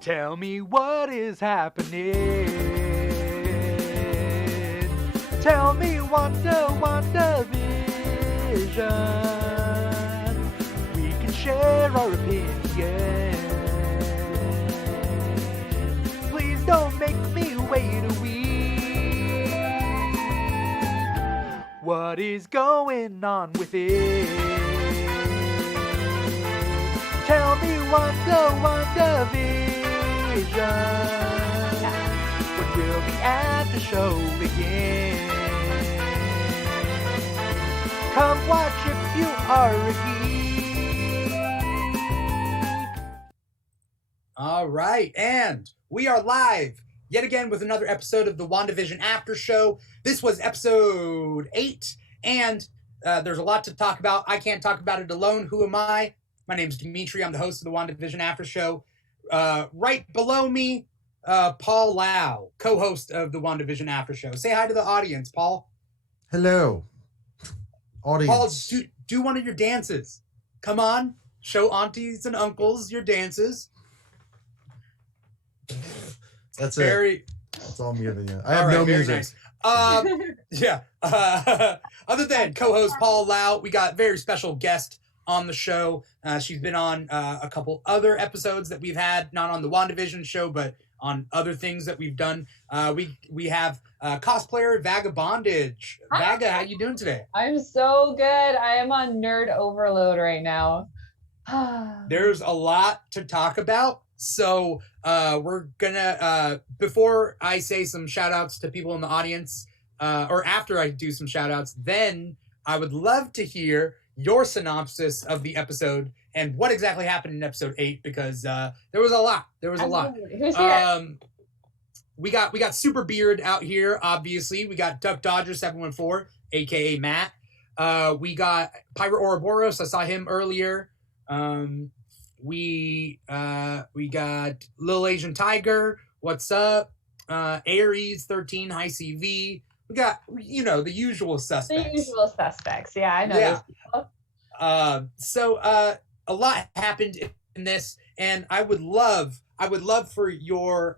Tell me what is happening. Tell me WandaVision. We can share our opinions. Please don't make me wait a week. What is going on with it? Tell me WandaVision. When will the Aftershow begin? Come watch if you are a geek. All right, and we are live yet again with another episode of the WandaVision Aftershow. This was episode 8, and there's a lot to talk about. I can't talk about it alone. Who am I? My name's Dimithri. I'm the host of the WandaVision Aftershow. Right below me, Paul Lao, co-host of the WandaVision Aftershow. Say hi to the audience, Paul. Hello, audience. Paul, do one of your dances. Come on, show aunties and uncles your dances. That's very. It. That's all me. I have no music. Nice. Yeah. Other than co-host Paul Lao, we got a very special guest on the show. She's been on a couple other episodes that we've had, not on the WandaVision show, but on other things that we've done. We have cosplayer Vaga Bondage. Vaga, how you doing today? I'm so good. I am on nerd overload right now. There's a lot to talk about. So we're gonna, before I say some shout outs to people in the audience, or after I do some shout outs, then I would love to hear your synopsis of the episode and what exactly happened in episode 8, because there was a lot. Who's here? We got Super Beard out here, obviously. We got Duck Dodger 714, aka Matt. We got Pirate Ouroboros. I saw him earlier. We got Little Asian Tiger. What's up? Aries 13, High CV. We got, the usual suspects. The usual suspects. Yeah, I know. Yeah. So a lot happened in this, and I would love for your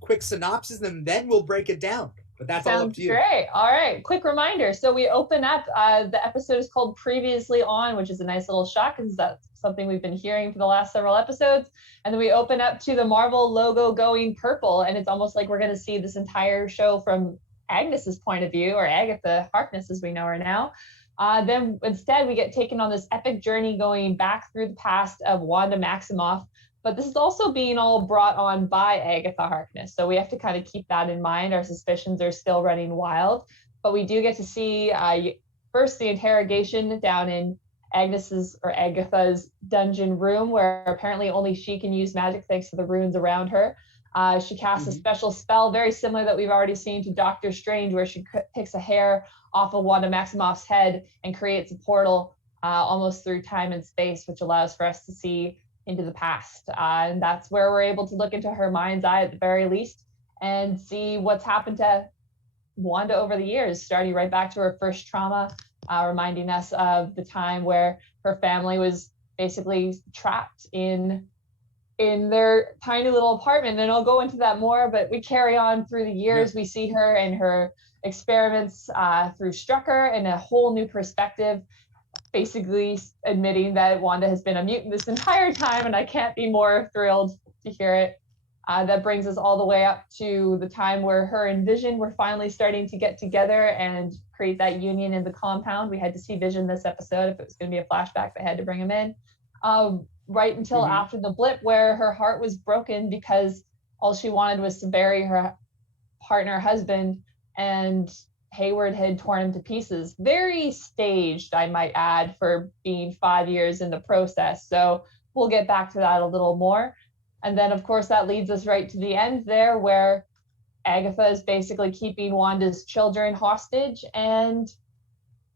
quick synopsis, and then we'll break it down. But that's all up to you. Sounds great. All right. Quick reminder. So we open up, the episode is called Previously On, which is a nice little shock because that's something we've been hearing for the last several episodes. And then we open up to the Marvel logo going purple, and it's almost like we're going to see this entire show from Agnes's point of view, or Agatha Harkness as we know her now. Then instead we get taken on this epic journey going back through the past of Wanda Maximoff, but this is also being all brought on by Agatha Harkness. So we have to kind of keep that in mind. Our suspicions are still running wild, but we do get to see first the interrogation down in Agatha's dungeon room, where apparently only she can use magic thanks to the runes around her. She casts a special spell very similar that we've already seen to Doctor Strange, where she picks a hair off of Wanda Maximoff's head and creates a portal almost through time and space, which allows for us to see into the past. And that's where we're able to look into her mind's eye at the very least and see what's happened to Wanda over the years, starting right back to her first trauma, reminding us of the time where her family was basically trapped in their tiny little apartment. And I'll go into that more, but we carry on through the years. We see her and her experiments through Strucker in a whole new perspective, basically admitting that Wanda has been a mutant this entire time, and I can't be more thrilled to hear it. That brings us all the way up to the time where her and Vision were finally starting to get together and create that union in the compound. We had to see Vision this episode. If it was going to be a flashback, they had to bring him in. Right until after the blip, where her heart was broken because all she wanted was to bury her partner husband, and Hayward had torn him to pieces. Very staged, I might add, for being 5 years in the process. So we'll get back to that a little more. And then, of course, that leads us right to the end there, where Agatha is basically keeping Wanda's children hostage. And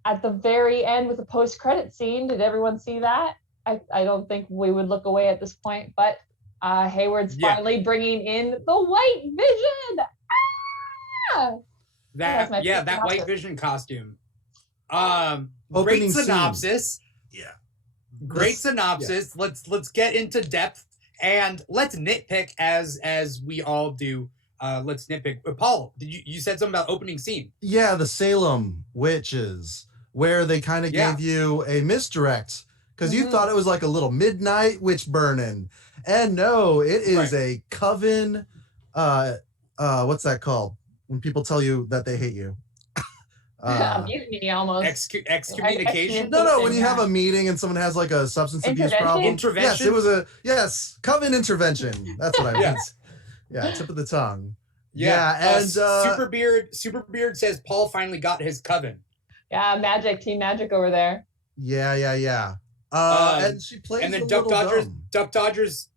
at the very end with the post-credit scene, did everyone see that? I don't think we would look away at this point, but Hayward's finally bringing in the White Vision. That White Vision costume. Opening Great synopsis. Scene. Yeah. Great synopsis. Yeah. Let's get into depth And let's nitpick as we all do. Let's nitpick. Paul, you said something about opening scene? Yeah, the Salem witches, where they kind of gave you a misdirect because you thought it was like a little midnight witch burning, and no, it is a coven. What's that called when people tell you that they hate you? Mutiny almost. Excommunication? No, when you have a meeting and someone has like a substance abuse problem. Intervention? Yes, it was coven intervention. That's what I meant. Yeah, tip of the tongue. Yeah, and Superbeard says Paul finally got his coven. Yeah, Team Magic over there. Yeah. And she plays. And then Duck Dodgers.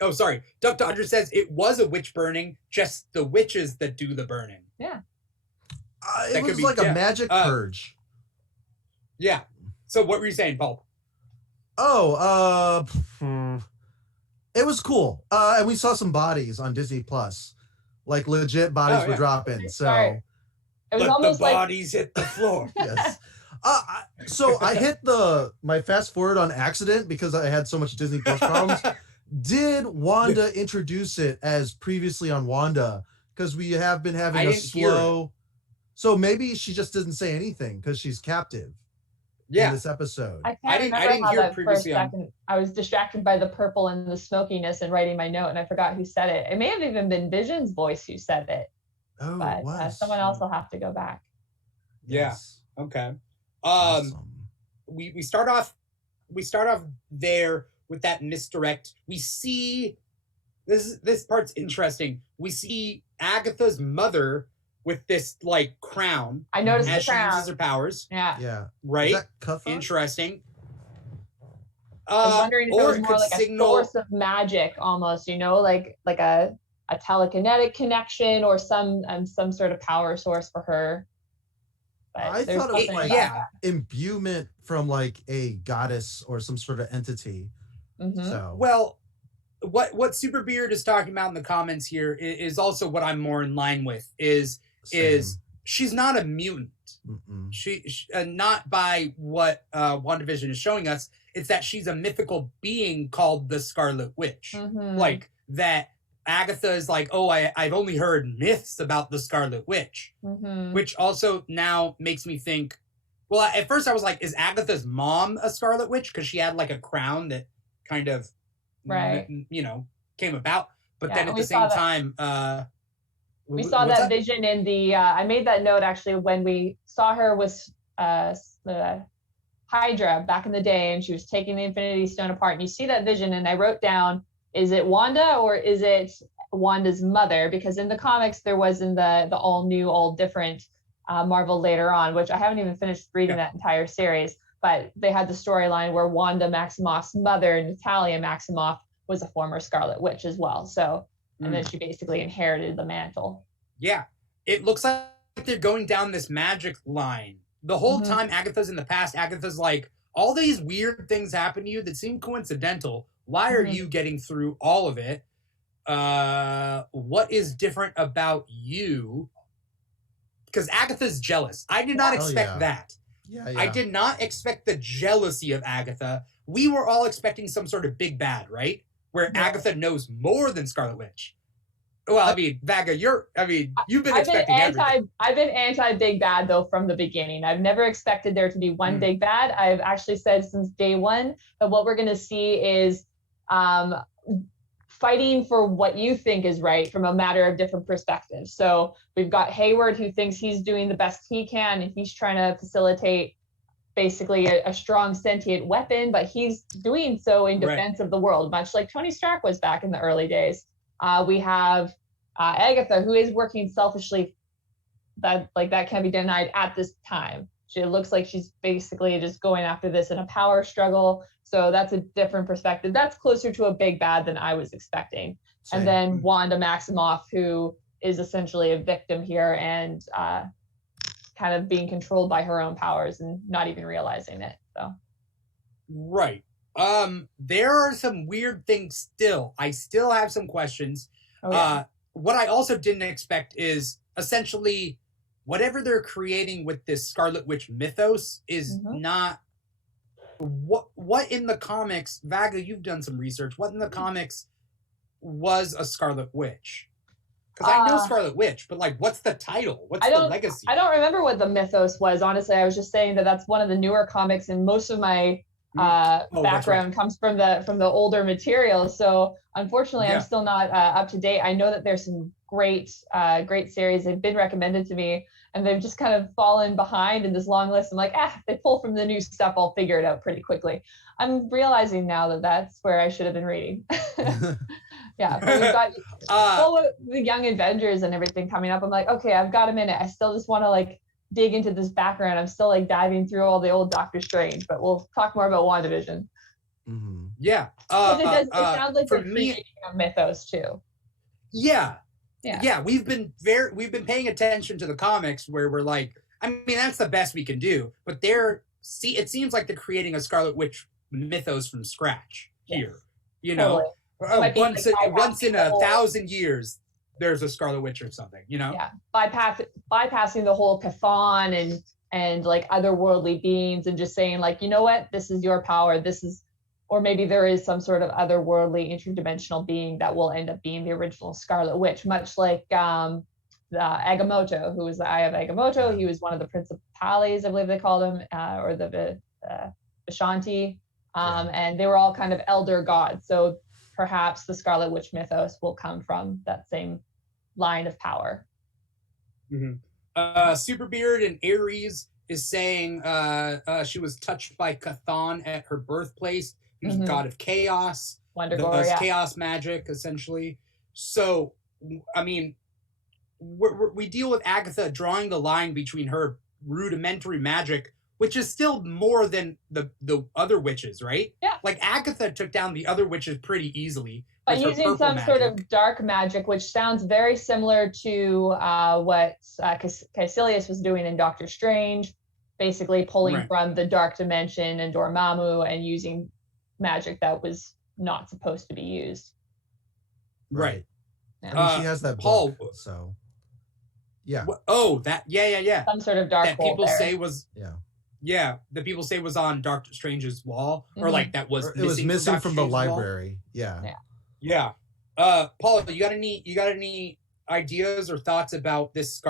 Oh, sorry. Duck Dodgers says it was a witch burning, just the witches that do the burning. Yeah. It was like a magic purge. Yeah. So what were you saying, Paul? It was cool. And we saw some bodies on Disney Plus. Like legit bodies were dropping. So it was but almost the bodies hit the floor. Yes. So I hit my fast forward on accident because I had so much Disney Plus problems. Did Wanda introduce it as previously on Wanda? Because we have been having a slow. So maybe she just doesn't say anything because she's captive. In this episode. I didn't hear it previously. I was distracted by the purple and the smokiness and writing my note, and I forgot who said it. It may have even been Vision's voice who said it. Oh, but it was. Someone else will have to go back. Yes. Yeah. Okay. Awesome. We start off there with that misdirect. We see this part's interesting. We see Agatha's mother with this like crown. I noticed as the crown. She uses her powers. Yeah. Right. Is that interesting. I was wondering if it was more like a source of magic, almost. Like a telekinetic connection or some sort of power source for her. But I thought it was like imbuement from like a goddess or some sort of entity. Mm-hmm. So well, what Superbeard is talking about in the comments here is also what I'm more in line with. Is she's not a mutant. She not by what WandaVision is showing us. It's that she's a mythical being called the Scarlet Witch. Like that Agatha is like, oh, I've only heard myths about the Scarlet Witch, which also now makes me think, well, at first I was like, is Agatha's mom a Scarlet Witch? Because she had like a crown that kind of, came about. But then at the same time, we saw that Vision in the, I made that note actually when we saw her with the Hydra back in the day and she was taking the Infinity Stone apart, and you see that Vision, and I wrote down, is it Wanda or is it Wanda's mother? Because in the comics, there was in the all new, all different Marvel later on, which I haven't even finished reading that entire series, but they had the storyline where Wanda Maximoff's mother, Natalia Maximoff, was a former Scarlet Witch as well. So, and then she basically inherited the mantle. Yeah, it looks like they're going down this magic line. The whole time Agatha's in the past, Agatha's like, all these weird things happen to you that seem coincidental. Why are you getting through all of it? What is different about you? Because Agatha's jealous. I did not expect that. Yeah. I did not expect the jealousy of Agatha. We were all expecting some sort of big bad, right? Where Agatha knows more than Scarlet Witch. Well, I mean, Vaga, you've been expecting everything. I've been anti-big bad, though, from the beginning. I've never expected there to be one big bad. I've actually said since day one that what we're going to see is fighting for what you think is right from a matter of different perspectives. So we've got Hayward, who thinks he's doing the best he can, and he's trying to facilitate basically a strong sentient weapon, but he's doing so in defense of the world, much like Tony Stark was back in the early days. We have Agatha, who is working selfishly. That can't be denied at this time. It looks like she's basically just going after this in a power struggle. So that's a different perspective. That's closer to a big bad than I was expecting. Same. And then Wanda Maximoff, who is essentially a victim here and kind of being controlled by her own powers and not even realizing it. So. Right. There are some weird things still. I still have some questions. What I also didn't expect is essentially whatever they're creating with this Scarlet Witch mythos is not what in the comics. Vaga, you've done some research. What in the comics was a Scarlet Witch? Because I know Scarlet Witch, but like, what's the title? What's the legacy? I don't remember what the mythos was. Honestly, I was just saying that that's one of the newer comics, and most of my background comes from the older material. So unfortunately, I'm still not up to date. I know that there's some great series. They've been recommended to me, and they've just kind of fallen behind in this long list. I'm like, if they pull from the new stuff, I'll figure it out pretty quickly. I'm realizing now that that's where I should have been reading. Yeah, but we've got all the Young Avengers and everything coming up. I'm like, okay, I've got a minute. I still just want to like dig into this background. I'm still like diving through all the old Doctor Strange, but we'll talk more about WandaVision. Mm-hmm. Yeah. It sounds like they're creating a mythos too. Yeah. We've been paying attention to the comics where we're like, I mean, that's the best we can do, but it seems like they're creating a Scarlet Witch mythos from scratch here. You know, once in 1,000 years, there's a Scarlet Witch or something. You know, bypassing the whole Chthon and like otherworldly beings, and just saying like, you know what, this is your power. This is, or maybe there is some sort of otherworldly interdimensional being that will end up being the original Scarlet Witch, much like the Agamotto, who was the Eye of Agamotto. He was one of the principales, I believe they called him, or the Vishanti. And they were all kind of elder gods. So perhaps the Scarlet Witch mythos will come from that same line of power. Mm-hmm. Superbeard and Ares is saying she was touched by Chthon at her birthplace. He was god of chaos, chaos magic, essentially. So, I mean, we deal with Agatha drawing the line between her rudimentary magic, which is still more than the other witches, right? Yeah. Like Agatha took down the other witches pretty easily. By using some sort of dark magic, which sounds very similar to what Caecilius was doing in Doctor Strange, basically pulling from the dark dimension and Dormammu and using magic that was not supposed to be used. Right. Yeah. I mean, she has that book, so yeah. Some sort of dark that people there. say was that people say was on Doctor Strange's wall, or like that was missing from the library. Wall. Yeah. Paul, you got any ideas or thoughts about this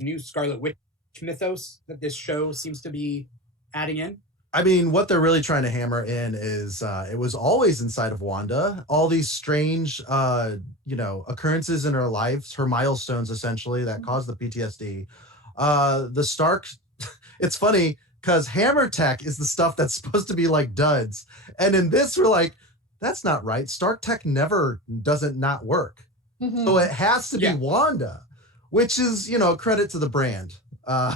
new Scarlet Witch mythos that this show seems to be adding in? I mean, what they're really trying to hammer in is it was always inside of Wanda. All these strange, occurrences in her life, her milestones, essentially, that caused the PTSD. The Stark, it's funny because Hammer Tech is the stuff that's supposed to be like duds. And in this, we're like, that's not right. Stark Tech doesn't not work. Mm-hmm. So it has to be Wanda, which is, credit to the brand. I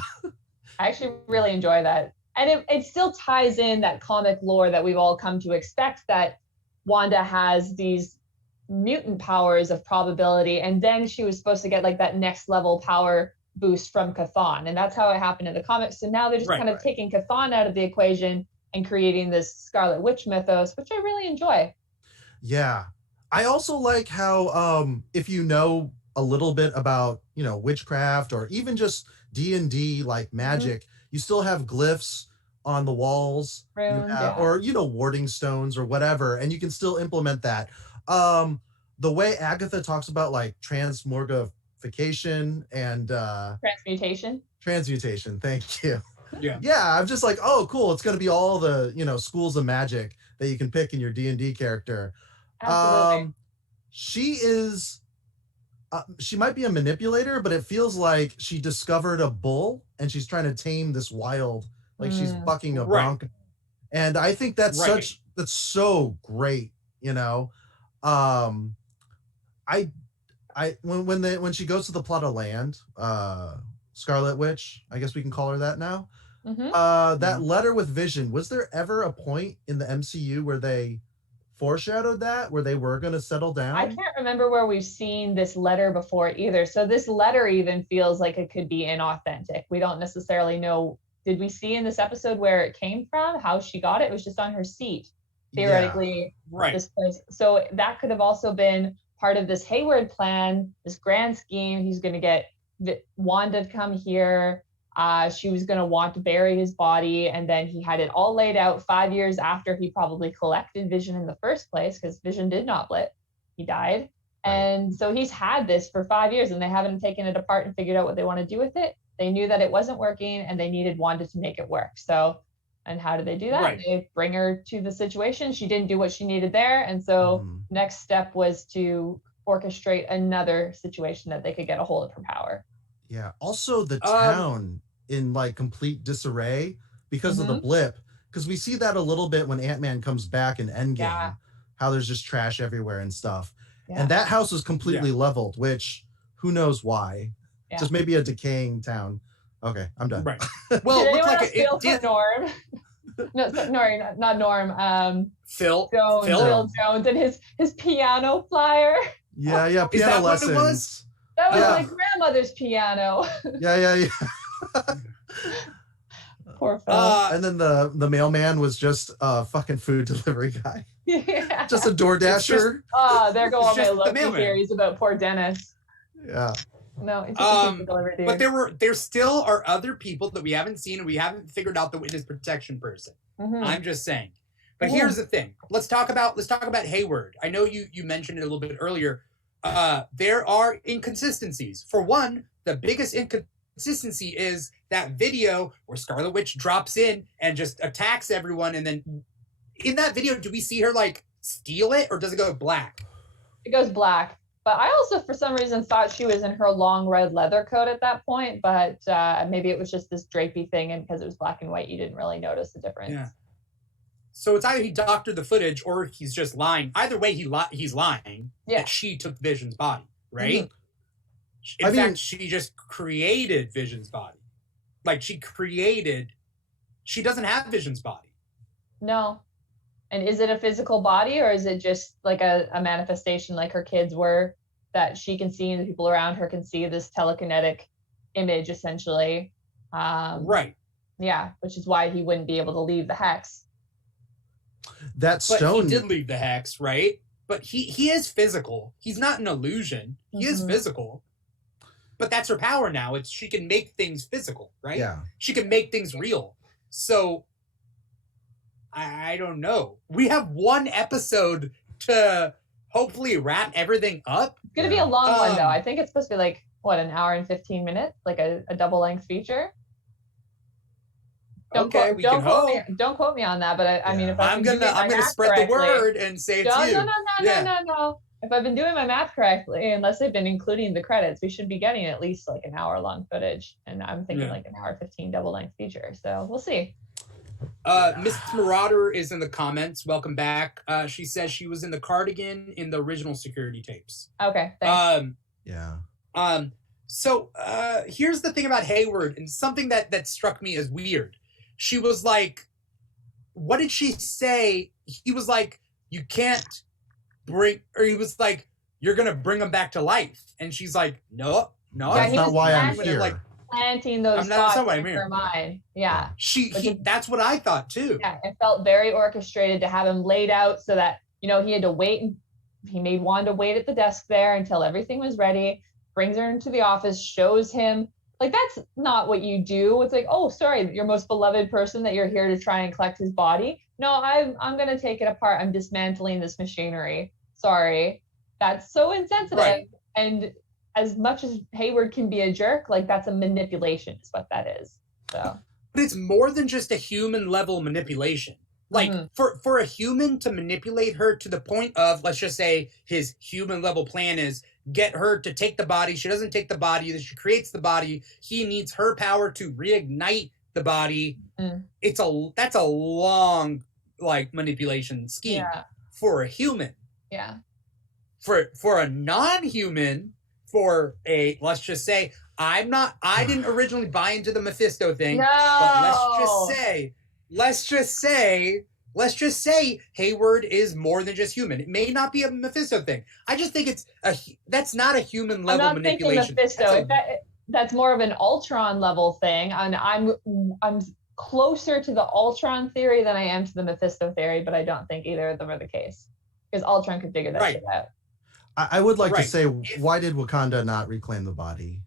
actually really enjoy that. And it still ties in that comic lore that we've all come to expect, that Wanda has these mutant powers of probability, and then she was supposed to get like that next level power boost from Chthon, and that's how it happened in the comics. So now they're just taking Chthon out of the equation and creating this Scarlet Witch mythos, which I really enjoy. Yeah. I also like how if you know a little bit about, witchcraft or even just D&D like magic, you still have glyphs on the walls, or warding stones or whatever, and you can still implement that. The way Agatha talks about like transmogrification and transmutation, thank you. Yeah, I'm just like, oh cool, it's going to be all the schools of magic that you can pick in your D&D character. Absolutely. She is she might be a manipulator, but it feels like she discovered a bull and she's trying to tame this wild, like she's bucking a bronco. And I think that's that's so great, when she goes to the plot of land, Scarlet Witch, I guess we can call her that now. That letter with Vision, was there ever a point in the MCU where they foreshadowed that, where they were going to settle down? I can't remember where we've seen this letter before either. So this letter even feels like it could be inauthentic. We don't necessarily know. Did we see in this episode where it came from, how she got it? It was just on her seat, theoretically. This place. So that could have also been part of this Hayward plan, this grand scheme. He's going to get Wanda to come here. She was going to want to bury his body, and then he had it all laid out 5 years after he probably collected Vision in the first place, because Vision did not blip. He died. And so he's had this for 5 years and they haven't taken it apart and figured out what they want to do with it. They knew that it wasn't working and they needed Wanda to make it work. So, and how do they do that? Right. They bring her to the situation. She didn't do what she needed there. And so next step was to orchestrate another situation that they could get a hold of her power. Yeah. Also the town in like complete disarray because of the blip. Because we see that a little bit when Ant-Man comes back in Endgame, how there's just trash everywhere and stuff. Yeah. And that house was completely leveled, which who knows why. Yeah. Just maybe a decaying town. Okay, I'm done. Right. Well, did it anyone looked else feel for Norm? No, sorry, not Norm. Phil Jones and his piano flyer. Yeah, piano lessons. What it was? That was my grandmother's piano. Yeah. Poor Phil. And then the mailman was just a fucking food delivery guy. Yeah. Just a DoorDasher. There go all my Loki theories about poor Dennis. Yeah. No, it's just a food delivery dude. But there still are other people that we haven't seen and we haven't figured out the witness protection person. I'm just saying. But here's the thing. Let's talk about Hayward. I know you mentioned it a little bit earlier. There are inconsistencies. For one, the biggest inconsistency is that video where Scarlet Witch drops in and just attacks everyone, and then in that video, do we see her like steal it, or does it go black? It goes black. But I also, for some reason, thought she was in her long red leather coat at that point. But maybe it was just this drapey thing, and because it was black and white, you didn't really notice the difference. Yeah. So it's either he doctored the footage or he's just lying. Either way, he's lying that she took Vision's body, right? In fact, she just created Vision's body. Like she doesn't have Vision's body. No. And is it a physical body or is it just like a manifestation like her kids were, that she can see and the people around her can see this telekinetic image essentially? Right. Yeah, which is why he wouldn't be able to leave the hex. That stone. But he did leave the hex, right? But he is physical. He's not an illusion. He is physical. But that's her power now. She can make things physical, right? Yeah. She can make things real. So I don't know. We have one episode to hopefully wrap everything up. It's going to be a long one, though. I think it's supposed to be like, an hour and 15 minutes? Like a double-length feature? Don't quote me on that, but I mean, if I'm gonna spread the word and say it's you. No. If I've been doing my math correctly, unless they've been including the credits, we should be getting at least like an hour-long footage, and I'm thinking like an hour 15 double-length feature. So we'll see. Miss Marauder is in the comments. Welcome back. She says she was in the cardigan in the original security tapes. Okay. Thanks. So here's the thing about Hayward, and something that struck me as weird. She was like, what did she say? He was like, you can't he was like, you're going to bring him back to life. And she's like, no. That's not why I'm here. Like, planting those thoughts in her mind. Yeah. That's what I thought too. Yeah. It felt very orchestrated to have him laid out so that, he had to wait, and he made Wanda wait at the desk there until everything was ready, brings her into the office, shows him. Like, that's not what you do. It's like, oh, sorry, your most beloved person that you're here to try and collect his body. No, I'm going to take it apart. I'm dismantling this machinery. Sorry. That's so insensitive. Right. And as much as Hayward can be a jerk, like, that's a manipulation is what that is. So. But it's more than just a human level manipulation. Like, for a human to manipulate her to the point of, let's just say his human level plan is get her to take the body. She doesn't take the body. She creates the body. He needs her power to reignite the body. That's a long, like, manipulation scheme for a human. Yeah. For a non-human, let's just say, I didn't originally buy into the Mephisto thing. No. But let's just say Hayward is more than just human. It may not be a Mephisto thing. I just think that's not a human level manipulation. Mephisto. That's more of an Ultron level thing, and I'm closer to the Ultron theory than I am to the Mephisto theory, but I don't think either of them are the case because Ultron could figure that shit out. I would like to say, why did Wakanda not reclaim the body?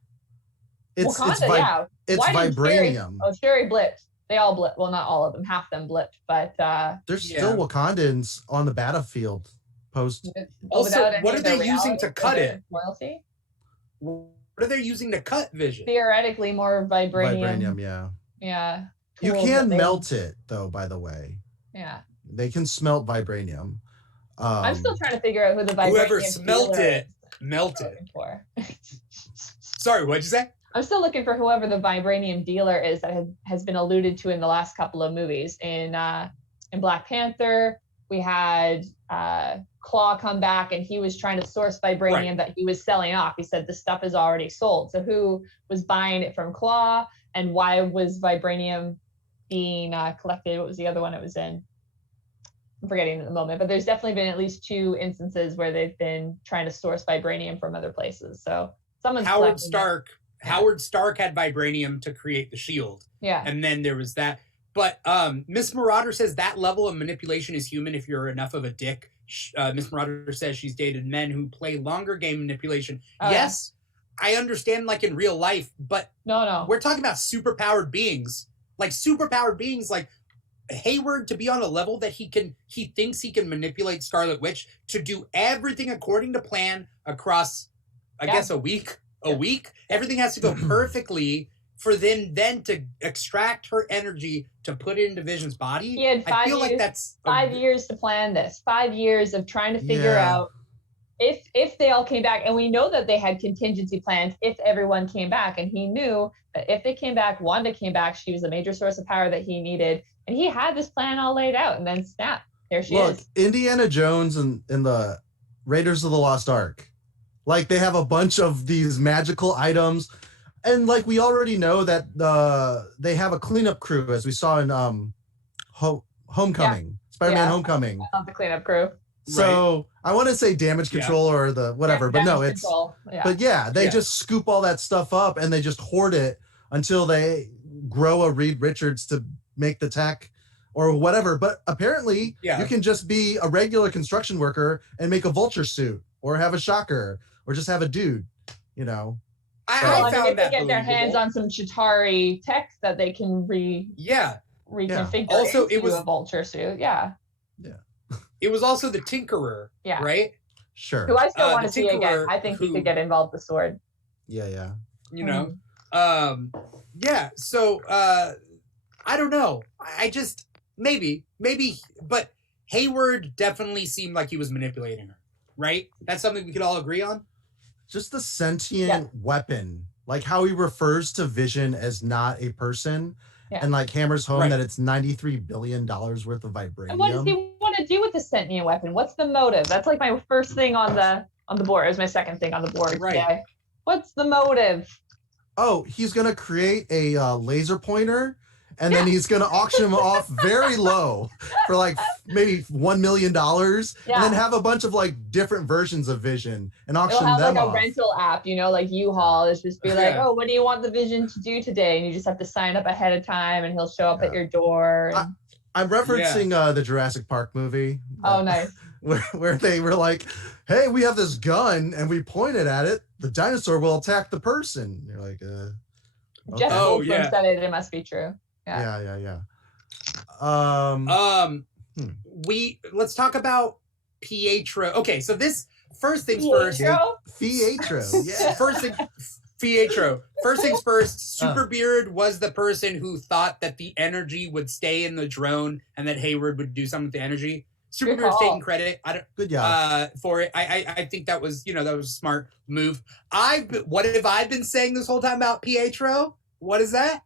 It's vibranium. Shuri blipped. They all blipped. Well, not all of them. Half of them blipped, but there's still Wakandans on the battlefield post. Also, Without any what are of their they using to reality cut or it? their royalty? What are they using to cut Vision? Theoretically, more vibranium. Vibranium, yeah. Yeah. You tools can that they- melt it though, by the way. Yeah. They can smelt vibranium. I'm still trying to figure out who the vibranium Whoever smelt dealer it, is melt I'm it. looking for. Sorry, what'd you say? I'm still looking for whoever the vibranium dealer is that has been alluded to in the last couple of movies. In Black Panther, we had Claw come back and he was trying to source vibranium that he was selling off. He said the stuff is already sold. So who was buying it from Claw, and why was vibranium being collected? What was the other one it was in? I'm forgetting at the moment, but there's definitely been at least 2 instances where they've been trying to source vibranium from other places. So someone's Howard collecting it. Stark. Howard Stark had vibranium to create the shield. Yeah. And then there was that. But Miss Marauder says that level of manipulation is human if you're enough of a dick. Miss Marauder says she's dated men who play longer game manipulation. Oh, yes, I understand, like in real life, but No. we're talking about superpowered beings. Like superpowered beings, like Hayward, to be on a level that he thinks he can manipulate Scarlet Witch to do everything according to plan across, I guess, a week. Everything has to go perfectly for them then to extract her energy to put it into Vision's body. He had 5 I feel years, like that's 5 years to plan this. 5 years of trying to figure out if they all came back. And we know that they had contingency plans if everyone came back. And he knew that if they came back, Wanda came back, she was a major source of power that he needed. And he had this plan all laid out. And then snap, there she is. Indiana Jones and the Raiders of the Lost Ark. Like, they have a bunch of these magical items. And, like, we already know that they have a cleanup crew, as we saw in Homecoming. Spider-Man Homecoming. I love the cleanup crew. So, I want to say damage control or the whatever, but no, it's... Control. But they just scoop all that stuff up and they just hoard it until they grow a Reed Richards to make the tech or whatever. But apparently you can just be a regular construction worker and make a vulture suit or have a shocker or just have a dude, you know. I if found they that get their hands believable. on some Chitauri tech that they can reconfigure Also, into it was a vulture suit. It was also the Tinkerer, right? Sure. Who I still want the to see again. Tinkerer I think he could get involved with sword. Yeah. You know, so I don't know. I just maybe, but Hayward definitely seemed like he was manipulating her, right? That's something we could all agree on. Just the sentient weapon, like how he refers to Vision as not a person, and like hammers home that it's $93 billion worth of vibranium. And what does he want to do with the sentient weapon? What's the motive? That's like my first thing on the board. It was my second thing on the board today. What's the motive? Oh, he's gonna create a laser pointer, and then he's gonna auction him off very low for like maybe $1 million, and then have a bunch of like different versions of Vision and auction It'll have them like a off. rental app, you know, like U-Haul. It's just be like, oh, what do you want the Vision to do today? And you just have to sign up ahead of time, and he'll show up at your door. And... I'm referencing the Jurassic Park movie. Oh, nice. Where they were like, hey, we have this gun and we point it at it. The dinosaur will attack the person. You're like, Jeff Goldblum said it. It must be true. Yeah. Let's talk about Pietro. Okay, so this first things Pietro? first. Yeah. Pietro. First things first, Superbeard was the person who thought that the energy would stay in the drone and that Hayward would do something with the energy. Superbeard's taking credit. Good job. For it. I think that was, that was a smart move. What have I been saying this whole time about Pietro? What is that?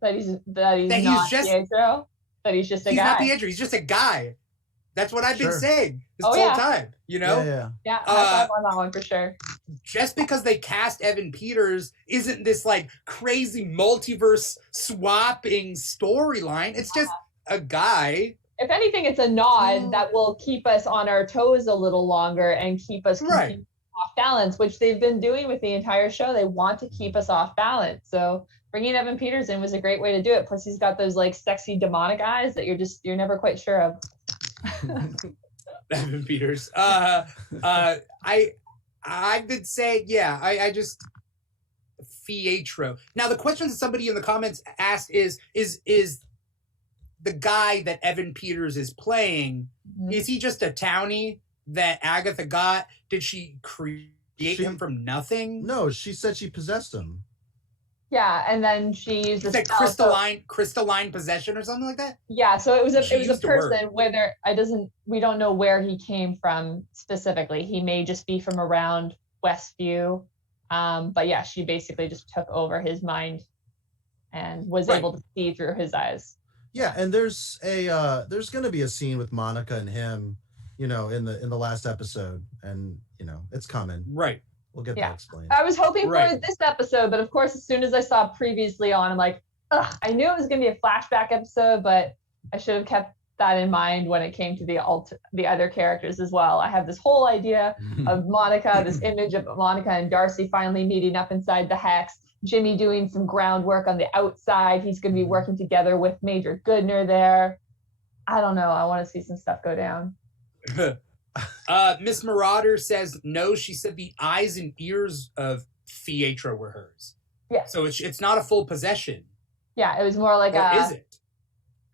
That he's not Pietro? That he's just a guy? He's not Pietro. He's just a guy. That's what I've been saying this whole time, Yeah. I on that one for sure. Just because they cast Evan Peters isn't this like crazy multiverse swapping storyline. It's just a guy. If anything, it's a nod that will keep us on our toes a little longer and keep us off balance, which they've been doing with the entire show. They want to keep us off balance. So bringing Evan Peters in was a great way to do it. Plus, he's got those like sexy demonic eyes that you're never quite sure of. Evan Peters. I would say, I just Pietro. Now the question that somebody in the comments asked is the guy that Evan Peters is playing, is he just a townie that Agatha got? Did she create him from nothing? No, she said she possessed him. Yeah, and then she used It's like crystalline possession or something like that. Yeah, so it was a person. Whether we don't know where he came from specifically. He may just be from around Westview, but yeah, she basically just took over his mind and was able to see through his eyes. Yeah, and there's going to be a scene with Monica and him, in the last episode, and it's coming. Right. We'll get that explained. I was hoping for this episode, but of course, as soon as I saw previously on, I'm like, ugh, I knew it was going to be a flashback episode, but I should have kept that in mind when it came to the other characters as well. I have this whole idea of Monica, this image of Monica and Darcy finally meeting up inside the Hex, Jimmy doing some groundwork on the outside. He's going to be working together with Major Goodner there. I don't know. I want to see some stuff go down. Miss Marauder says no. She said the eyes and ears of Pietro were hers. Yeah. So it's not a full possession. Yeah, it was more like is it?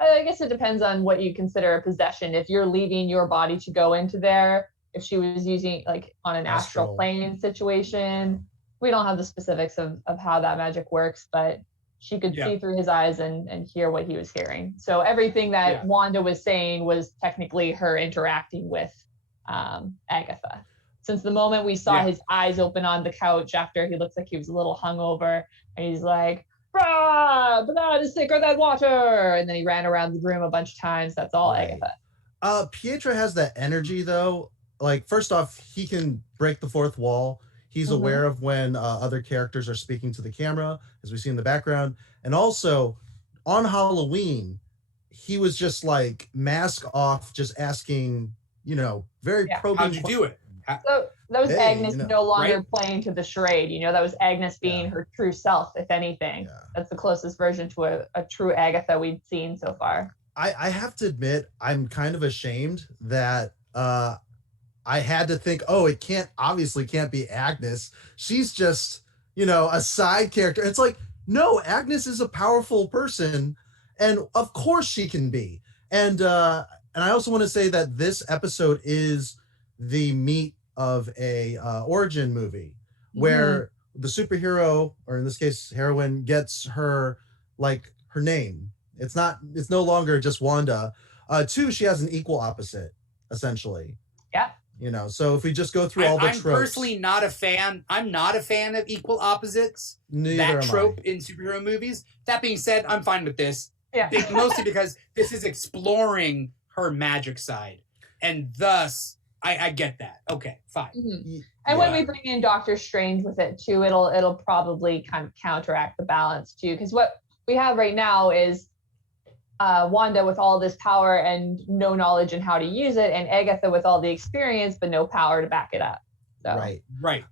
I guess it depends on what you consider a possession. If you're leaving your body to go into there, if she was using like on an astral plane situation, we don't have the specifics of how that magic works, but she could see through his eyes and hear what he was hearing. So everything that Wanda was saying was technically her interacting with Agatha. Since the moment we saw his eyes open on the couch after he looks like he was a little hungover, and he's like, "Brah, blood is thicker than water," and then he ran around the room a bunch of times. That's all Agatha. Pietro has that energy though. Like, first off, he can break the fourth wall. He's aware of when other characters are speaking to the camera, as we see in the background. And also, on Halloween, he was just like mask off, just asking, very probing. How'd you do it? So that was Agnes no longer playing to the charade. That was Agnes being her true self, if anything. Yeah. That's the closest version to a true Agatha we've seen so far. I have to admit, I'm kind of ashamed that I had to think, it obviously can't be Agnes. She's just, a side character. It's like, no, Agnes is a powerful person, and of course she can be. And I also want to say that this episode is the meat of a origin movie where the superhero, or in this case heroine, gets her name. It's no longer just Wanda. Two, she has an equal opposite, essentially. Yeah. So if we just go through all the tropes. I'm personally not a fan. I'm not a fan of equal opposites. That trope in superhero movies. That being said, I'm fine with this. Yeah. Mostly because this is exploring her magic side, and thus I get that. Okay, fine. Mm-hmm. And when we bring in Doctor Strange with it too, it'll probably kind of counteract the balance too, because what we have right now is Wanda with all this power and no knowledge in how to use it, and Agatha with all the experience but no power to back it up. So. Right.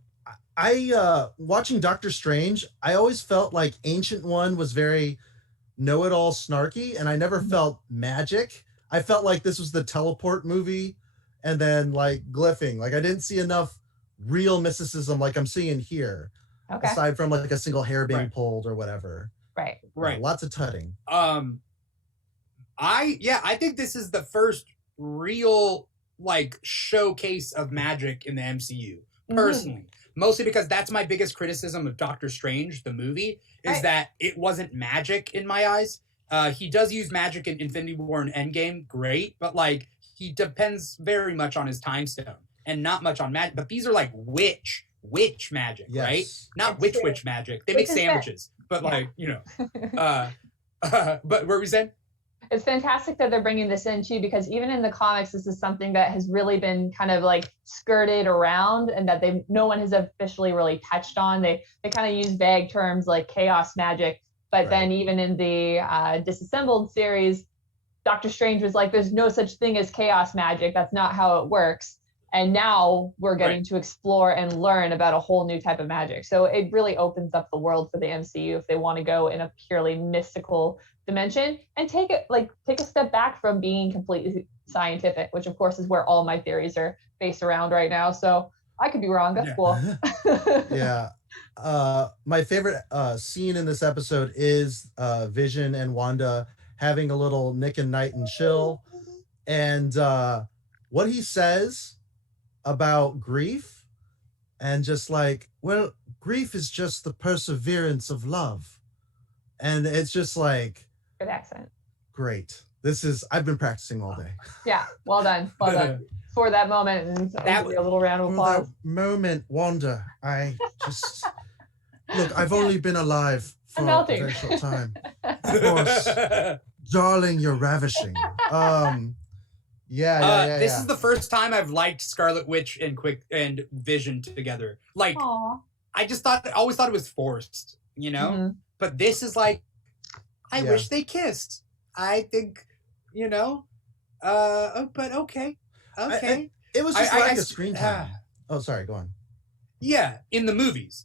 I watching Doctor Strange, I always felt like Ancient One was very know-it-all snarky, and I never felt magic. I felt like this was the teleport movie, and then like glyphing. Like I didn't see enough real mysticism like I'm seeing here. Okay. Aside from like a single hair being pulled or whatever. Right. Lots of tutting. I think this is the first real showcase of magic in the MCU, personally. Mostly because that's my biggest criticism of Doctor Strange, the movie, is that it wasn't magic in my eyes. He does use magic in Infinity War and Endgame, great, but he depends very much on his time stone and not much on magic. But these are witch magic, right? Not witch magic. They make sandwiches, but but what were we saying? It's fantastic that they're bringing this in too, because even in the comics, this is something that has really been kind of skirted around, and that no one has officially really touched on. They kind of use vague terms like chaos magic, but then even in the Disassembled series, Doctor Strange was like, there's no such thing as chaos magic. That's not how it works. And now we're getting to explore and learn about a whole new type of magic. So it really opens up the world for the MCU if they want to go in a purely mystical dimension and take a step back from being completely scientific, which of course is where all my theories are based around right now. So I could be wrong. That's cool. Yeah. My favorite scene in this episode is Vision and Wanda having a little Nick and Night and chill. And what he says about grief and just like, well, grief is just the perseverance of love. And it's just like, Good accent. great. I've been practicing all day. Yeah, well done. Well done. For that moment, and That a little round of For applause. that moment, Wanda, I just look, I've only been alive for a melting. very short time. Of course, darling, you're ravishing. This is the first time I've liked Scarlet Witch and Vision together. Like, Aw. I always thought it was forced, you know? Mhm. But this is like, I Yeah. wish they kissed. I think, you know, but okay. Okay. It was just lack of screen time. uh, Oh, sorry, go on. yeah, in the movies,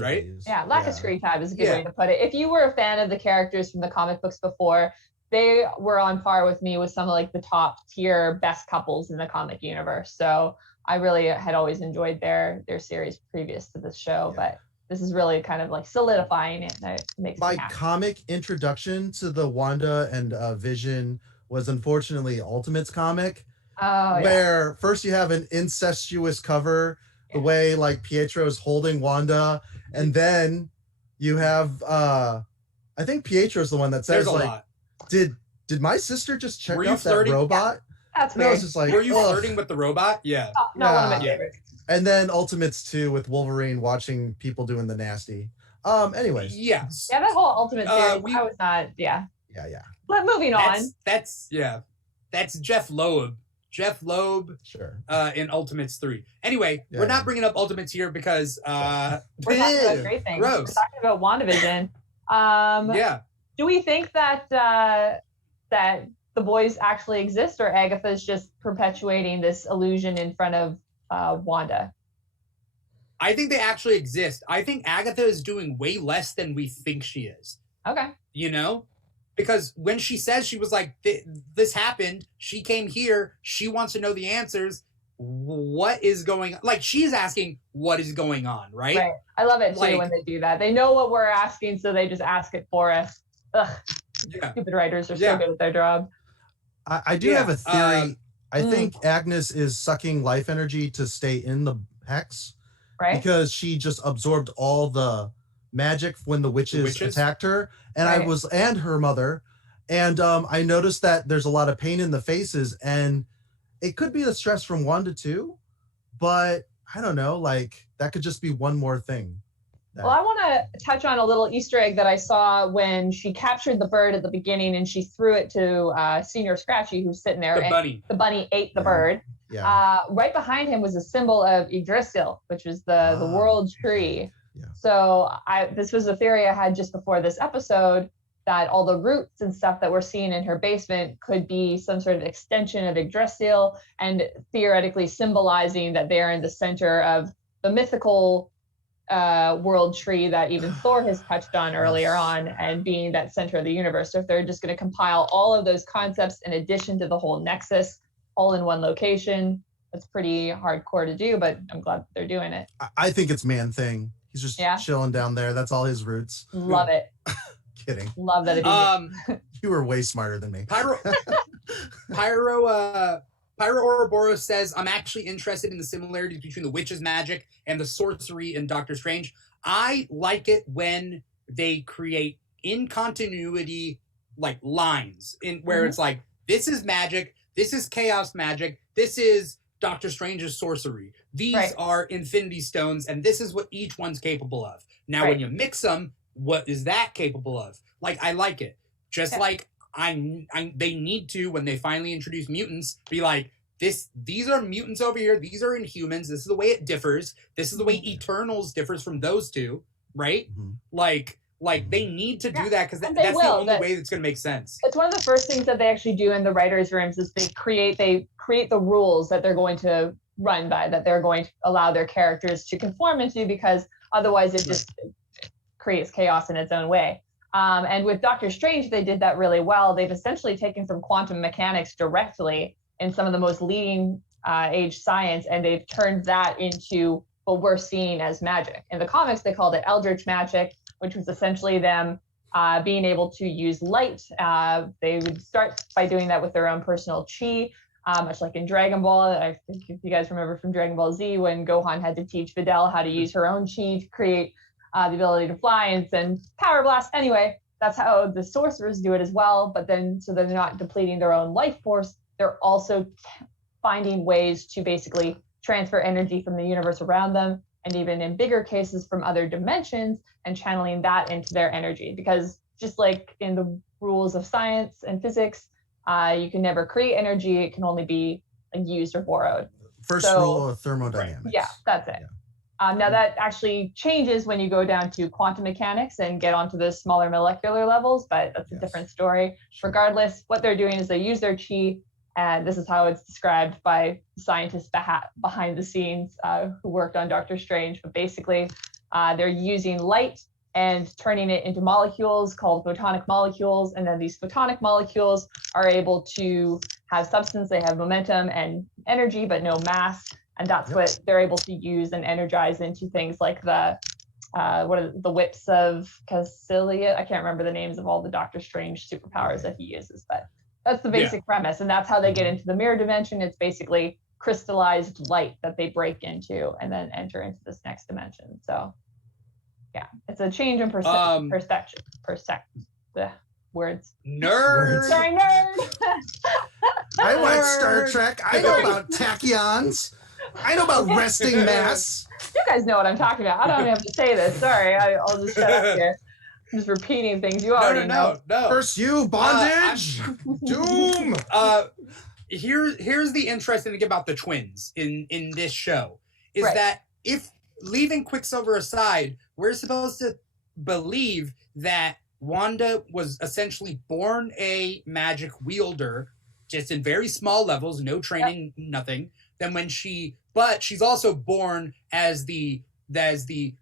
right? Yeah, lack of screen time is a good way to put it. If you were a fan of the characters from the comic books before, they were on par with me with some of like the top tier best couples in the comic universe. So I really had always enjoyed their series previous to this show, but this is really kind of like solidifying it. And it makes My me happy. comic introduction to the Wanda and Vision was unfortunately Ultimates comic, where first you have an incestuous cover, the way like Pietro's holding Wanda, and then you have I think Pietro's the one that says like, lot. Did my sister just check Were you out that flirting? robot? That's And I weird. was just like, Were you ugh. flirting with the robot? Yeah. Not one of my Yeah. favorites. And then Ultimates 2 with Wolverine watching people doing the nasty. Anyways. Yes. Yeah, that whole Ultimate series, we- I was not, Yeah. But moving on. That's Jeff Loeb. Jeff Loeb Sure. in Ultimates 3. Anyway, Yeah. we're not bringing up Ultimates here because We're talking about great things. gross. We're talking about WandaVision. Yeah. Do we think that that the boys actually exist, or Agatha's just perpetuating this illusion in front of Wanda? I think they actually exist. I think Agatha is doing way less than we think she is. Okay. You know? Because when she says she was like, this happened, she came here, she wants to know the answers. What is going on? Like, she's asking what is going on, right? Right. I love it too Like- when they do that. They know what we're asking, so they just ask it for us. Ugh, Yeah. stupid writers are Yeah. so good at their job. I do Yeah, have a theory. I Mm. think Agnes is sucking life energy to stay in the hex Right? because she just absorbed all the magic when the witches attacked her, and Right. and her mother, and I noticed that there's a lot of pain in the faces, and it could be the stress from Wanda too, but I don't know, like that could just be one more thing. Well, I want to touch on a little Easter egg that I saw when she captured the bird at the beginning and she threw it to Senior Scratchy, who's sitting there. The and bunny. The bunny ate the Yeah. bird. Yeah. Right behind him was a symbol of Yggdrasil, which is the world tree. Yeah. So this was a theory I had just before this episode, that all the roots and stuff that we're seeing in her basement could be some sort of extension of Yggdrasil, and theoretically symbolizing that they're in the center of the mythical world tree that even Thor has touched on earlier on, and being that center of the universe. So if they're just going to compile all of those concepts in addition to the whole nexus all in one location, that's pretty hardcore to do, but I'm glad that they're doing it. I think it's Man Thing. He's just chilling down there. That's all his roots. Love it. Kidding. Love that. You were way smarter than me. Pyro Ouroboros says, I'm actually interested in the similarities between the witch's magic and the sorcery in Doctor Strange. I like it when they create in continuity like lines in where it's like, this is magic, this is chaos magic, this is Doctor Strange's sorcery. These are Infinity Stones, and this is what each one's capable of. Now, when you mix them, what is that capable of? Like, I like it. Just like they need to, when they finally introduce mutants, be like, these are mutants over here, these are Inhumans, this is the way it differs, this is the way Eternals differs from those two, right? Like they need to do that, because that's the only way that's going to make sense. It's one of the first things that they actually do in the writers' rooms is they create the rules that they're going to run by, that they're going to allow their characters to conform into, because otherwise it just creates chaos in its own way. And with Doctor Strange, they did that really well. They've essentially taken from quantum mechanics directly in some of the most leading age science, and they've turned that into what we're seeing as magic. In the comics, they called it Eldritch Magic, which was essentially them being able to use light. They would start by doing that with their own personal chi, much like in Dragon Ball. I think if you guys remember from Dragon Ball Z, when Gohan had to teach Videl how to use her own chi to create the ability to fly and send power blast. Anyway, that's how the sorcerers do it as well. But then, so they're not depleting their own life force. They're also finding ways to basically transfer energy from the universe around them, and even in bigger cases from other dimensions, and channeling that into their energy. Because just like in the rules of science and physics, you can never create energy. It can only be used or borrowed. First rule of thermodynamics. Yeah, that's it. Yeah. Now that actually changes when you go down to quantum mechanics and get onto the smaller molecular levels, but that's a different story. Regardless, what they're doing is they use their chi, and this is how it's described by scientists behind the scenes who worked on Doctor Strange. But basically, they're using light and turning it into molecules called photonic molecules, and then these photonic molecules are able to have substance. They have momentum and energy, but no mass. And that's what they're able to use and energize into things like the the whips of Cassilia. I can't remember the names of all the Doctor Strange superpowers that he uses, but that's the basic premise. And that's how they get into the mirror dimension. It's basically crystallized light that they break into and then enter into this next dimension. So yeah, it's a change in perception. The words. Nerd. Sorry, nerd. I watch Star Trek. I know about tachyons. I know about resting mass. You guys know what I'm talking about. I don't even have to say this. Sorry, I'll just shut up here. I'm just repeating things you already know. No. First you, bondage, doom. Here's the interesting thing about the twins in this show is that if leaving Quicksilver aside, we're supposed to believe that Wanda was essentially born a magic wielder, just in very small levels, no training, nothing. Then but she's also born as the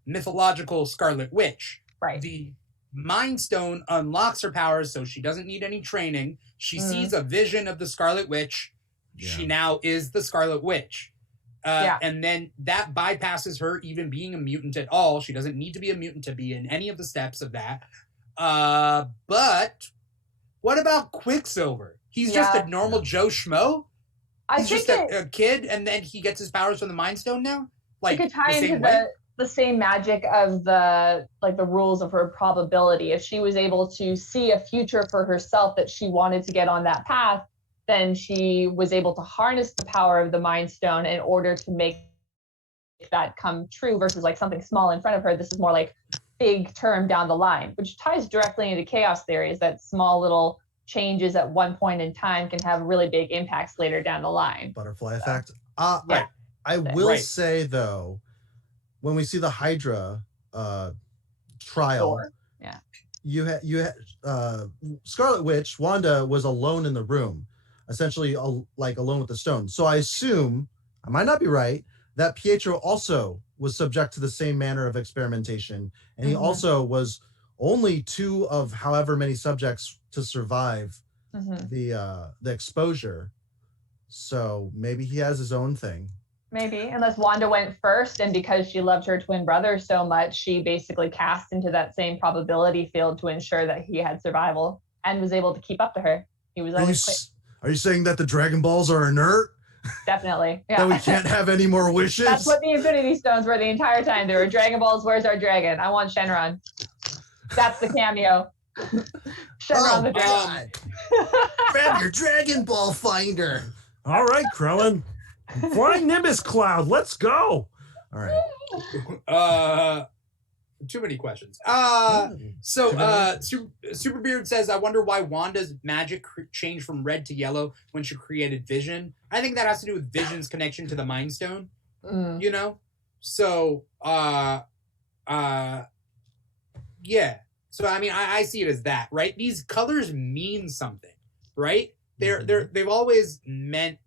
mythological Scarlet Witch. Right. The Mind Stone unlocks her powers, so she doesn't need any training. She sees a vision of the Scarlet Witch. Yeah. She now is the Scarlet Witch. And then that bypasses her even being a mutant at all. She doesn't need to be a mutant to be in any of the steps of that. But what about Quicksilver? He's just a normal Joe Schmo? He's just a kid, and then he gets his powers from the Mind Stone now? Like, it could tie into the same magic of the rules of her probability. If she was able to see a future for herself that she wanted to get on that path, then she was able to harness the power of the Mind Stone in order to make that come true, versus like something small in front of her. This is more like big term down the line, which ties directly into chaos theories, that small little changes at one point in time can have really big impacts later down the line. Butterfly effect. I will say though, when we see the Hydra trial, you had Scarlet Witch, Wanda was alone in the room, essentially like alone with the stone. So I assume, I might not be right, that Pietro also was subject to the same manner of experimentation, and he also was only two of however many subjects to survive the exposure. So maybe he has his own thing. Maybe, unless Wanda went first, and because she loved her twin brother so much, she basically cast into that same probability field to ensure that he had survival and was able to keep up to her. He was always Are you saying that the Dragon Balls are inert? Definitely. Yeah. That we can't have any more wishes? That's what the Infinity Stones were the entire time. They were Dragon Balls. Where's our dragon? I want Shenron. That's the cameo. Shenron the dragon. Grab your Dragon Ball finder. All right, Krillin. Flying Nimbus Cloud. Let's go. All right. Too many questions. Superbeard says, I wonder why Wanda's magic changed from red to yellow when she created Vision. I think that has to do with Vision's connection to the Mind Stone. You know? So, yeah. So, I mean, I see it as that, right? These colors mean something, right? They've always meant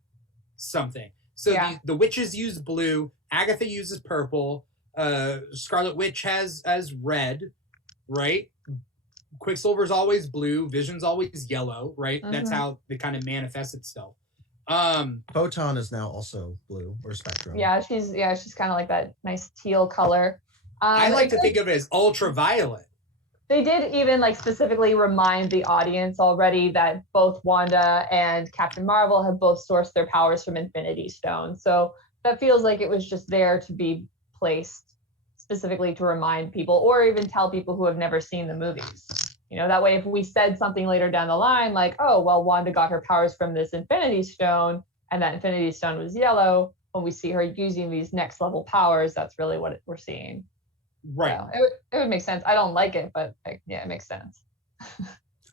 something. So the witches use blue, Agatha uses purple, Scarlet Witch has red, right? Quicksilver's always blue, Vision's always yellow, right? That's how it kind of manifests itself. Photon is now also blue, or Spectrum. Yeah, she's kind of like that nice teal color. I like to think of it as ultraviolet. They did even like specifically remind the audience already that both Wanda and Captain Marvel have both sourced their powers from Infinity Stone. So that feels like it was just there to be placed specifically to remind people, or even tell people who have never seen the movies. You know, that way if we said something later down the line like, oh, well, Wanda got her powers from this Infinity Stone, and that Infinity Stone was yellow, when we see her using these next level powers, that's really what we're seeing. Right. So it would make sense. I don't like it, but yeah, it makes sense.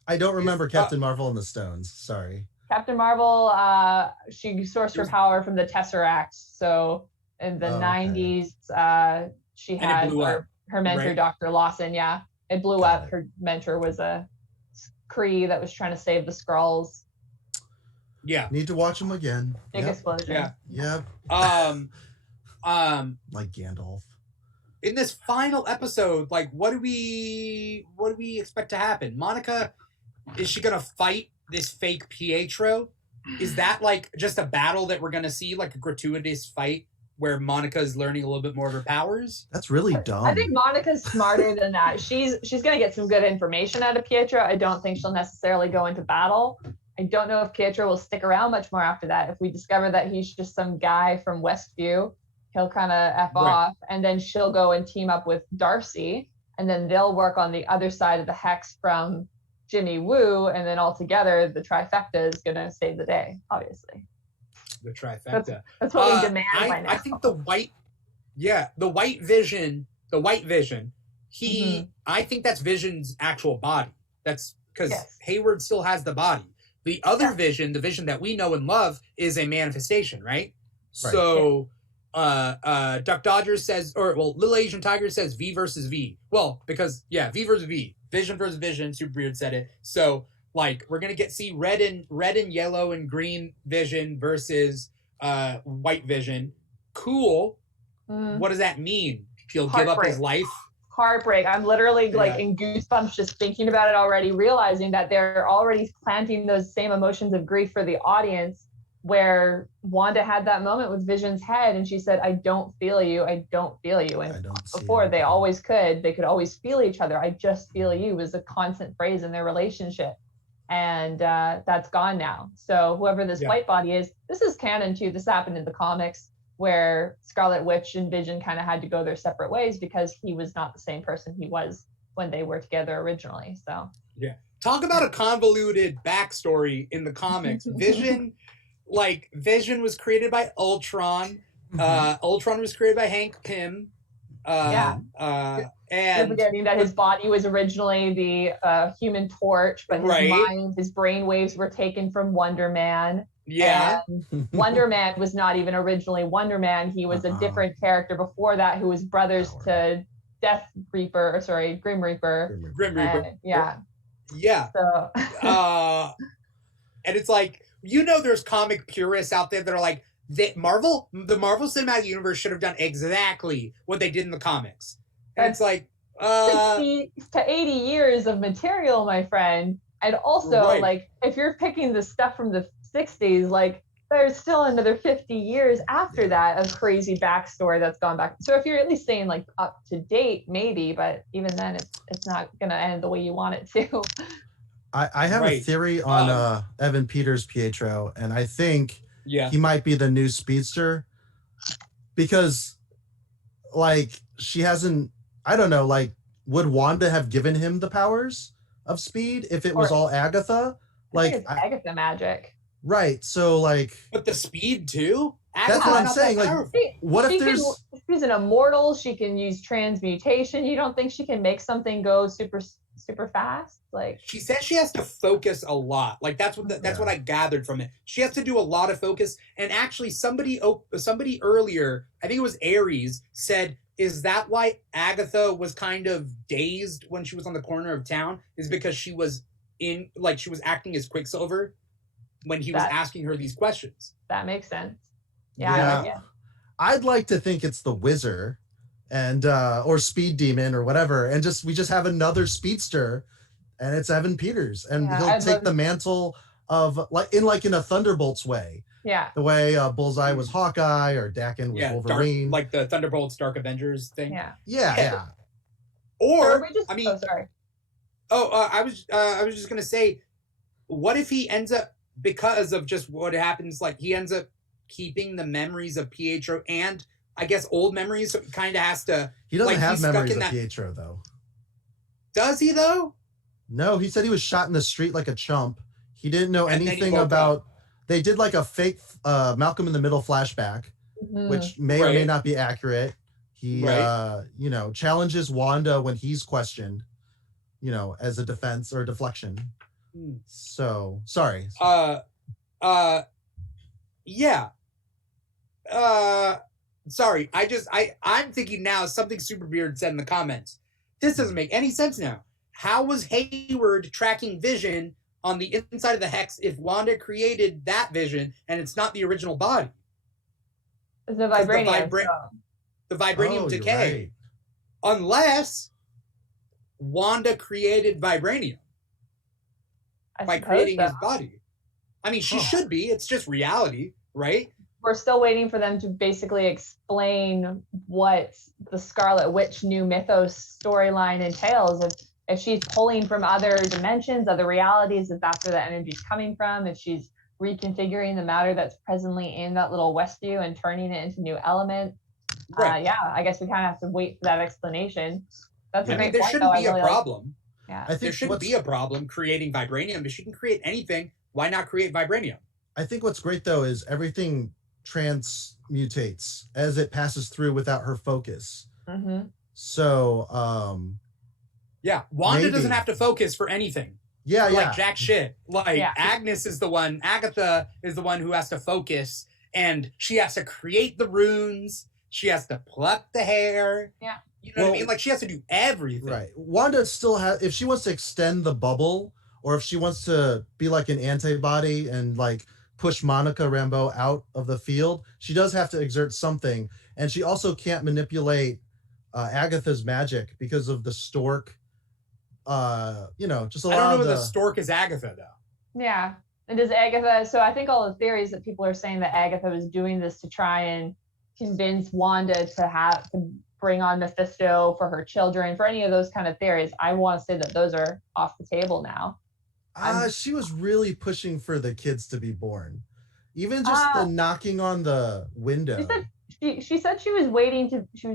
I don't remember Captain Marvel and the Stones. Sorry. Captain Marvel, she sourced her power from the Tesseract. So in the 90s, she had her mentor, right? Dr. Lawson. Yeah, it blew up. Her mentor was a Kree that was trying to save the Skrulls. Yeah. Need to watch them again. Big explosion. Yeah. Like Gandalf. In this final episode, like, what do we expect to happen? Monica, is she gonna fight this fake Pietro? Is that like just a battle that we're gonna see, like a gratuitous fight where Monica is learning a little bit more of her powers? That's really dumb. I think Monica's smarter than that. She's gonna get some good information out of Pietro. I don't think she'll necessarily go into battle. I don't know if Pietro will stick around much more after that. If we discover that he's just some guy from Westview, he'll kind of F off, and then she'll go and team up with Darcy, and then they'll work on the other side of the hex from Jimmy Woo, and then all together, the trifecta is going to save the day, obviously. The trifecta. That's what we demand by now. I think the white vision, I think that's Vision's actual body. That's because Hayward still has the body. The other Vision, the Vision that we know and love, is a manifestation, right? So... Duck Dodgers says, Little Asian Tiger says V versus V. Well, because V versus V, Vision versus Vision. Super Weird said it. So like we're gonna see red and yellow and green Vision versus white Vision. Cool. What does that mean? He'll give up his life. Heartbreak. I'm literally like in goosebumps just thinking about it already, realizing that they're already planting those same emotions of grief for the audience. Where Wanda had that moment with Vision's head and she said, I don't feel you. And before they always could. They could always feel each other. I just feel you was a constant phrase in their relationship. And that's gone now. So whoever this white body is, this is canon too. This happened in the comics where Scarlet Witch and Vision kind of had to go their separate ways because he was not the same person he was when they were together originally. So talk about a convoluted backstory in the comics. Vision was created by Ultron. Ultron was created by Hank Pym. And you're forgetting that his body was originally the Human Torch, but his brain waves were taken from Wonder Man. Yeah. And Wonder Man was not even originally Wonder Man. He was a different character before that who was brothers to Grim Reaper. So. And it's like, there's comic purists out there that are like, the Marvel Cinematic Universe should have done exactly what they did in the comics. And it's like 60 to 80 years of material, my friend. And also, like, if you're picking the stuff from the 60s, like, there's still another 50 years after that of crazy backstory that's gone back. So if you're at least saying like up to date, maybe, but even then it's not gonna end the way you want it to. I have a theory on Evan Peters' Pietro, and I think he might be the new speedster because, like, she hasn't. I don't know. Like, would Wanda have given him the powers of speed if it was all Agatha? Like, it's Agatha magic, right? So, like, but the speed too. That's what I'm saying. Like, what if there's? She's an immortal. She can use transmutation. You don't think she can make something go super fast? Like, she says she has to focus a lot. Like, that's what I gathered from it. She has to do a lot of focus. And actually, somebody earlier, I think it was Ares, said, is that why Agatha was kind of dazed when she was on the corner of town? Is because she was acting as Quicksilver when he was asking her these questions. That makes sense. Yeah. I'd like to think it's the Wizard and or Speed Demon or whatever, and we just have another speedster, and it's Evan Peters, and he'll take the mantle of in a Thunderbolts way. Yeah. The way Bullseye was Hawkeye or Daken was Wolverine. Like the Thunderbolts Dark Avengers thing. Yeah. Or, sorry. I was just gonna say, what if he ends up, because of just what happens, like he ends up keeping the memories of Pietro and I guess old memories, so he kind of has to. He doesn't like, have he's stuck memories in of that- Pietro though. Does he though? No, he said he was shot in the street like a chump. He didn't know And then he anything woke about. up. They did like a fake Malcolm in the Middle flashback, which may or may Right. not be accurate. He, Right. challenges Wanda when he's questioned, as a defense or a deflection. Hmm. So sorry. Yeah. Sorry. I'm thinking now something Superbeard said in the comments. This doesn't make any sense now. How was Hayward tracking Vision on the inside of the Hex if Wanda created that Vision and it's not the original body? The vibranium. The vibranium Oh, you're decay. right. Unless Wanda created vibranium by creating his body. I mean, she should be. It's just reality, right? We're still waiting for them to basically explain what the Scarlet Witch new mythos storyline entails. If she's pulling from other dimensions, other realities, if that's where the energy's coming from, if she's reconfiguring the matter that's presently in that little Westview and turning it into new elements. Right. I guess we kind of have to wait for that explanation. That's a I mean, great there point, shouldn't though. be a problem. Yeah. I think There shouldn't be a problem creating vibranium. If she can create anything, why not create vibranium? I think what's great though is everything transmutates as it passes through without her focus. Mm-hmm. So, Yeah, Wanda Maybe. doesn't have to focus for anything. yeah. Like jack shit. Like Yeah. Agatha is the one who has to focus, and she has to create the runes. She has to pluck the hair. Yeah. You know what I Well, mean? Like she has to do everything. Right. Wanda still has, if she wants to extend the bubble, or if she wants to be like an antibody and like push Monica Rambeau out of the field, she does have to exert something. And she also can't manipulate Agatha's magic because of the stork. Just I don't allow know if the the stork is Agatha though. Yeah. And does Agatha, so I think all the theories that people are saying that Agatha was doing this to try and convince Wanda to bring on Mephisto for her children, for any of those kind of theories, I want to say that those are off the table now. she was really pushing for the kids to be born. Even just the knocking on the window. She said she was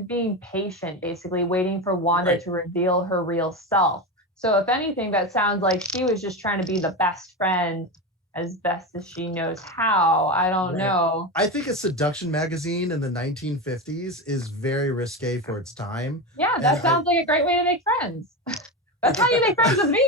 being patient, basically waiting for Wanda Right. to reveal her real self. So if anything, that sounds like she was just trying to be the best friend as best as she knows how. I don't Right. know. I think a seduction magazine in the 1950s is very risque for its time. Yeah, And that sounds like a great way to make friends. That's how you make friends with me.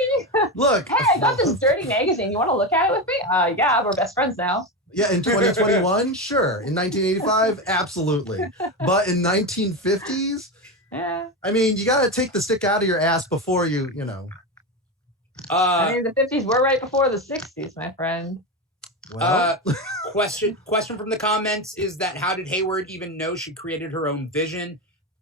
Look, Hey, I got this dirty magazine. You want to look at it with me? Yeah, we're best friends now. yeah, in 2021, sure. In 1985, absolutely. But in 1950s, Yeah. I mean, you got to take the stick out of your ass before you. I mean, the 50s were right before the 60s, my friend. Well, Question from the comments is that how did Hayward even know she created her own vision?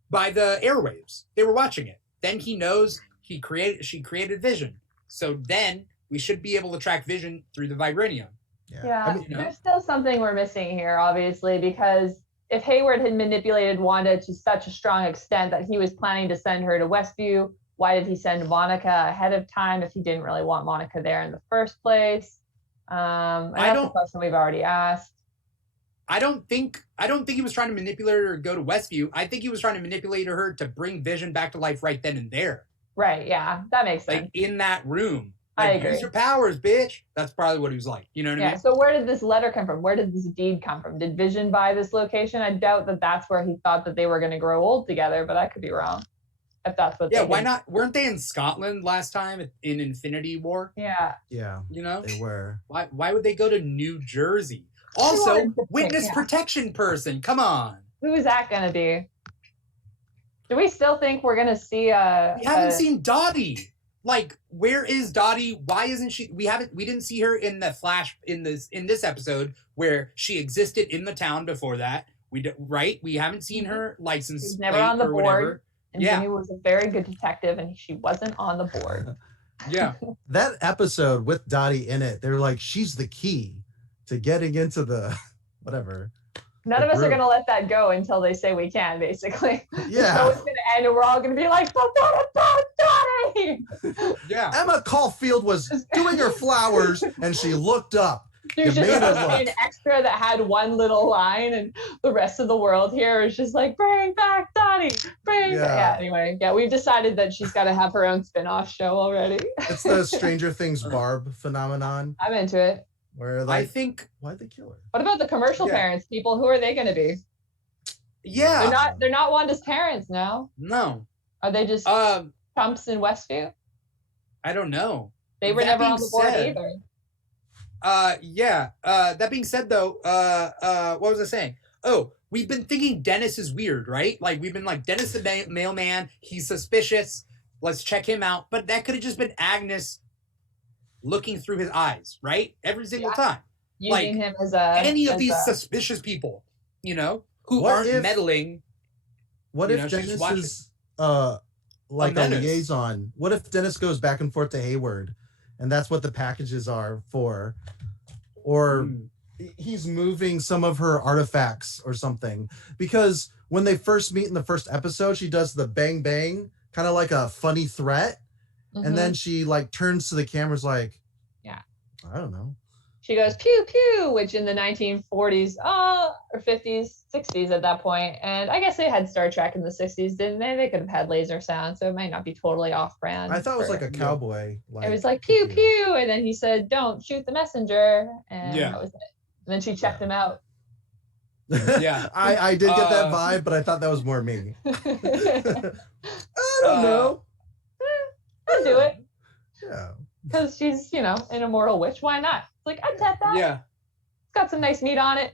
By the airwaves. They were watching it. Then he knows she created Vision. So then we should be able to track Vision through the vibranium. Yeah, I mean, there's still something we're missing here, obviously, because if Hayward had manipulated Wanda to such a strong extent that he was planning to send her to Westview, why did he send Monica ahead of time if he didn't really want Monica there in the first place? That's a question we've already asked. I don't think he was trying to manipulate her to go to Westview. I think he was trying to manipulate her to bring Vision back to life right then and there. Right, yeah, that makes sense. Like in that room. I Like, agree. use your powers, bitch. That's probably what he was like. You know what I Yeah, mean? so where did this letter come from? Where did this deed come from? Did Vision buy this location? I doubt that that's where he thought that they were going to grow old together, but I could be wrong. If that's what Yeah, they why did. not? Weren't they in Scotland last time in Infinity War? Yeah. yeah, You know? they were. Why would they go to New Jersey? Also, wanted to witness pick, yeah. protection person. Come on. Who is that going to be? Do we still think we're going to see We haven't seen Dottie. Like, where is Dottie? Why isn't she? We didn't see her in the flash in this episode where she existed in the town before that. We haven't seen her license She's never plate on the or board. whatever. And Yeah. Jimmy was a very good detective, and she wasn't on the board. Yeah. That episode with Dottie in it, they're like, she's the key to getting into the whatever. None of us are going to let that go until they say we can, basically. Yeah. So it's going to end, and we're all going to be like, "Dottie!" Donnie. Yeah. Emma Caulfield was doing her flowers, and she looked up. She was You just made her an look. extra that had one little line, and the rest of the world here is just like, bring back Donnie, bring back. Yeah, anyway, yeah, we've decided that she's got to have her own spin-off show already. It's the Stranger Things Barb phenomenon. I'm into it. Where I think. why'd they kill her? What about the commercial parents? People, who are they going to be? Yeah. They're not Wanda's parents now. No. Are they just chumps in Westview? I don't know. They were never on the board either. Yeah. That being said, though, what was I saying? Oh, we've been thinking Dennis is weird, right? Like, we've been like, Dennis the mailman, he's suspicious. Let's check him out. But that could have just been Agnes looking through his eyes, right? Every single time. Using him as any of these suspicious people, who aren't meddling. What if Dennis is like a liaison? What if Dennis goes back and forth to Hayward, and that's what the packages are for? Or he's moving some of her artifacts or something. Because when they first meet in the first episode, she does the bang bang, kind of like a funny threat. And then she like turns to the cameras like, I don't know. She goes pew pew, which in the 1940s, or 50s, 60s at that point. And I guess they had Star Trek in the 60s, didn't they? They could have had laser sound, so it might not be totally off brand. I thought it was like a cowboy. It was like pew pew, and then he said, "Don't shoot the messenger," and that was it. And then she checked him out. Yeah, I did get that vibe, but I thought that was more me. I don't know. I'd do it. Yeah. Because she's, an immortal witch. Why not? It's like, I'd bet that. Yeah. It's got some nice meat on it.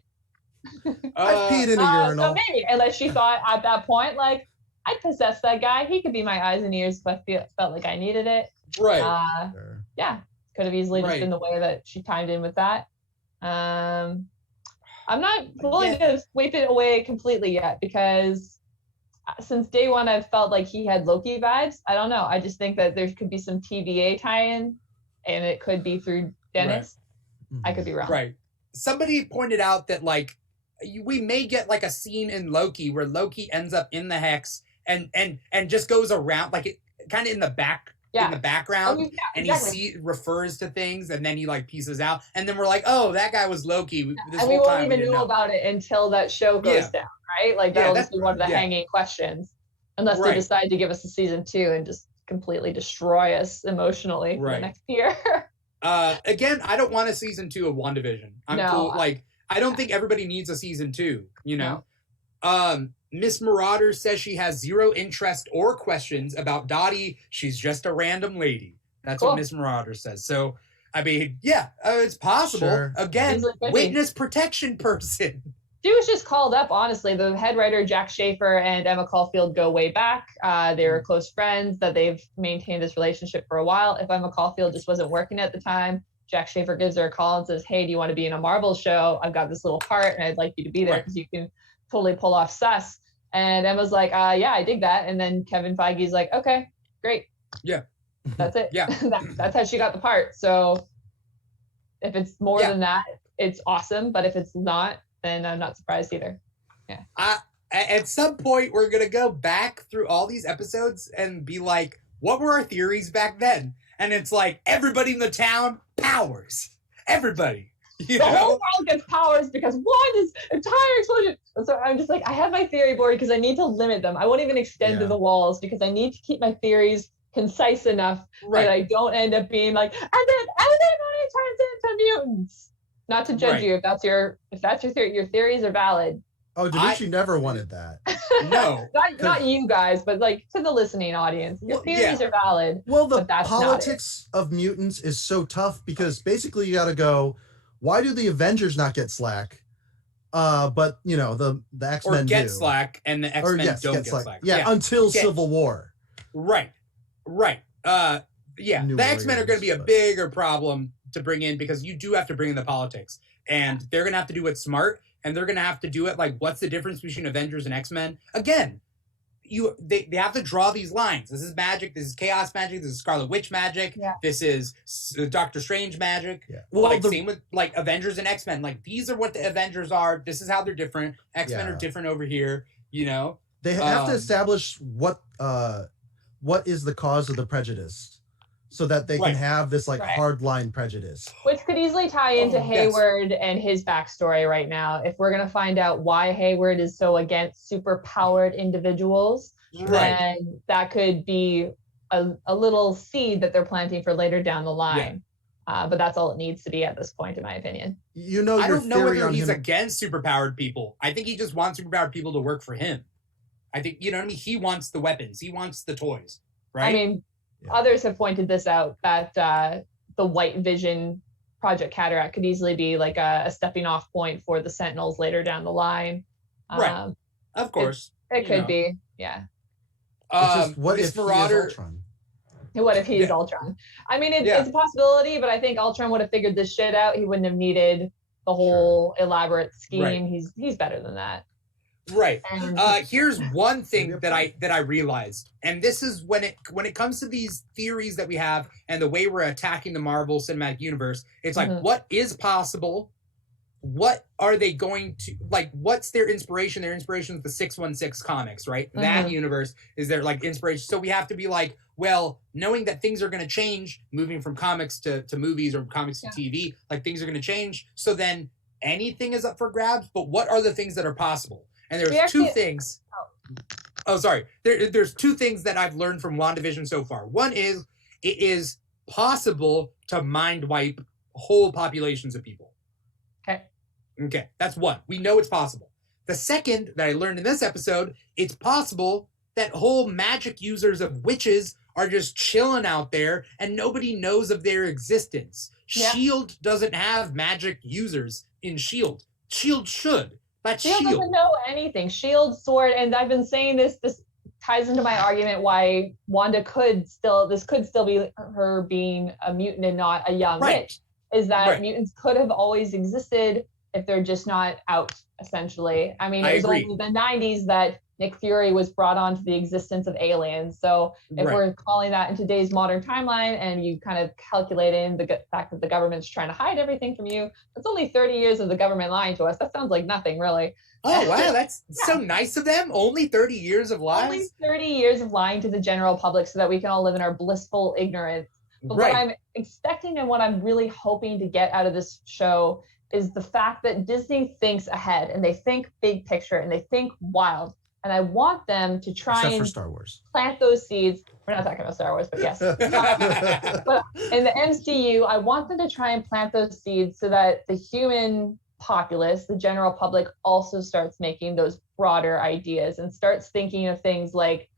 I peed in a urinal. So maybe, unless she thought at that point, like, I'd possess that guy. He could be my eyes and ears if I felt like I needed it. Right. Yeah. Could have easily just been the way that she timed in with that. I'm not willing to sweep it away completely yet, because since day one, I've felt like he had Loki vibes. I don't know. I just think that there could be some TVA tie-in, and it could be through Dennis. Right. I could be wrong. Right. Somebody pointed out that, like, we may get like a scene in Loki where Loki ends up in the hex and just goes around, like, it kind of in the background, and he refers to things, and then he like pieces out, and then we're like, oh, that guy was Loki. And we won't even know about it until that show goes down, right? Like that'll just be one of the hanging questions, unless they decide to give us a season 2 and just completely destroy us emotionally for the next year. Again, I don't want a season 2 of WandaVision. I'm cool. Like, I don't think everybody needs a season 2. Miss Marauder says she has zero interest or questions about Dottie. She's just a random lady. That's what Miss Marauder says. So, I mean, it's possible. Sure. Again, witness protection person. She was just called up, honestly. The head writer, Jack Schaefer, and Emma Caulfield go way back. They were close friends, that they've maintained this relationship for a while. If Emma Caulfield just wasn't working at the time, Jack Schaefer gives her a call and says, hey, do you want to be in a Marvel show? I've got this little part, and I'd like you to be there because you can totally pull off sus. And Emma's like, yeah, I dig that. And then Kevin Feige's like, okay, great. Yeah. That's it. Yeah. That's how she got the part. So if it's more than that, it's awesome. But if it's not, then I'm not surprised either. Yeah. At some point, we're going to go back through all these episodes and be like, what were our theories back then? And it's like, everybody in the town, powers. Everybody. The whole world gets powers because Wanda's entire explosion. So I'm just like, I have my theory board because I need to limit them. I won't even extend to the walls because I need to keep my theories concise enough that I don't end up being like, and then everybody turns into mutants. Not to judge you if that's your theory. Your theories are valid. Oh, Dimithri never wanted that. No. not you guys, but like to the listening audience. Your theories are valid. Well, the politics of mutants is so tough because basically you got to go, why do the Avengers not get slack? But the X-Men get do. Slack, and the X-Men don't get slack. Yeah, until Civil War. Right. The X-Men are going to be a bigger problem to bring in because you do have to bring in the politics, and they're going to have to do it smart, and they're going to have to do it like, what's the difference between Avengers and X-Men? Again, they have to draw these lines. This is magic. This is chaos magic. This is Scarlet Witch magic. Yeah. This is Doctor Strange magic. Yeah. Well, same with like Avengers and X-Men. Like, these are what the Avengers are. This is how they're different. X-Men are different over here. They have to establish what what is the cause of the prejudice, so that they can have this like hard line prejudice. Which could easily tie into Hayward and his backstory right now. If we're going to find out why Hayward is so against super-powered individuals, then that could be a little seed that they're planting for later down the line. But that's all it needs to be at this point, in my opinion. You know, I don't know whether he's against superpowered people. I think he just wants superpowered people to work for him. I think, you know what I mean? He wants the weapons. He wants the toys, right? I mean, others have pointed this out, that the White Vision Project Cataract could easily be like a stepping off point for the Sentinels later down the line. Right. Of course. It could be. Yeah. What if Marauder... he is Ultron? What if he's Ultron? I mean, it's a possibility, but I think Ultron would have figured this shit out. He wouldn't have needed the whole elaborate scheme. Right. He's better than that. Right. Here's one thing that I realized, and this is when it comes to these theories that we have and the way we're attacking the Marvel Cinematic Universe, it's like, what is possible? What are they going to, like, what's their inspiration? Their inspiration is the 616 comics, right? That universe is their, like, inspiration. So we have to be like, well, knowing that things are going to change, moving from comics to movies or comics to TV, like, things are going to change. So then anything is up for grabs, but what are the things that are possible? And there's two things. Oh, sorry. There's two things that I've learned from WandaVision so far. One is, it is possible to mind wipe whole populations of people. Okay, that's one. We know it's possible. The second that I learned in this episode, it's possible that whole magic users of witches are just chilling out there and nobody knows of their existence. S.H.I.E.L.D. doesn't have magic users in S.H.I.E.L.D. S.H.I.E.L.D. should. That's S.H.I.E.L.D. doesn't know anything. S.H.I.E.L.D. sword, and I've been saying this ties into my argument why Wanda could still be her being a mutant and not a young witch, is that mutants could have always existed if they're just not out, essentially. I mean, it was only the 90s that Nick Fury was brought onto the existence of aliens. So if we're calling that in today's modern timeline and you kind of calculate in the fact that the government's trying to hide everything from you, that's only 30 years of the government lying to us. That sounds like nothing, really. Oh, wow, that's so nice of them. Only 30 years of lies? Only 30 years of lying to the general public so that we can all live in our blissful ignorance. But what I'm expecting and what I'm really hoping to get out of this show is the fact that Disney thinks ahead and they think big picture and they think wild. And I want them to try for Star Wars. Plant those seeds. We're not talking about Star Wars, but yes. But in the MCU, I want them to try and plant those seeds so that the human populace, the general public, also starts making those broader ideas and starts thinking of things like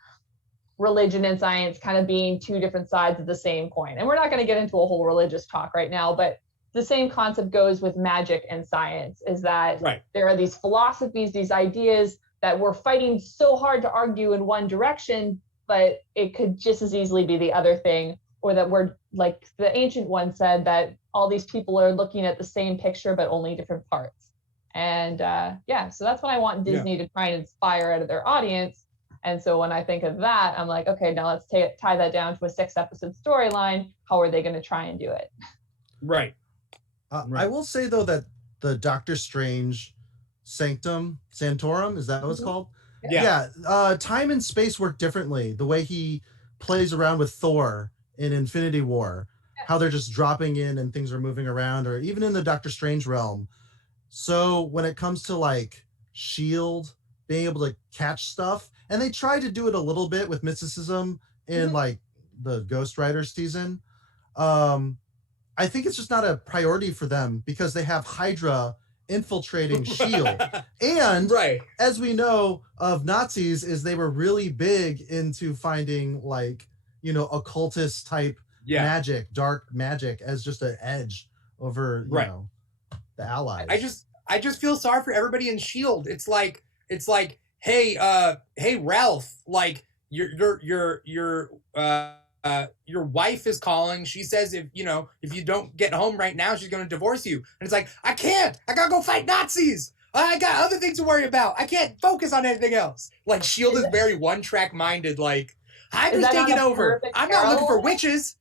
religion and science kind of being two different sides of the same coin. And we're not going to get into a whole religious talk right now, but the same concept goes with magic and science, is that there are these philosophies, these ideas that we're fighting so hard to argue in one direction, but it could just as easily be the other thing, or that we're, like the ancient one said, that all these people are looking at the same picture, but only different parts. And so that's what I want Disney to try and inspire out of their audience. And so when I think of that, I'm like, okay, now let's tie that down to a 6-episode storyline. How are they going to try and do it? Right. I will say, though, that the Doctor Strange Sanctum Sanctorum, is that what it's called? Time and space work differently. The way he plays around with Thor in Infinity War, how they're just dropping in and things are moving around, or even in the Doctor Strange realm. So when it comes to like S.H.I.E.L.D. being able to catch stuff, and they try to do it a little bit with mysticism in like the Ghost Rider season. I think it's just not a priority for them because they have Hydra infiltrating S.H.I.E.L.D. And as we know of Nazis, is they were really big into finding like, you know, occultist type magic, dark magic as just an edge over, you know, the Allies. I just feel sorry for everybody in S.H.I.E.L.D. It's like, hey Ralph, like your wife is calling. She says if you don't get home right now, she's going to divorce you. And it's like, I can't. I got to go fight Nazis. I got other things to worry about. I can't focus on anything else. Like S.H.I.E.L.D. is very one-track minded. Like, Hydra's taking over. I'm not looking for witches.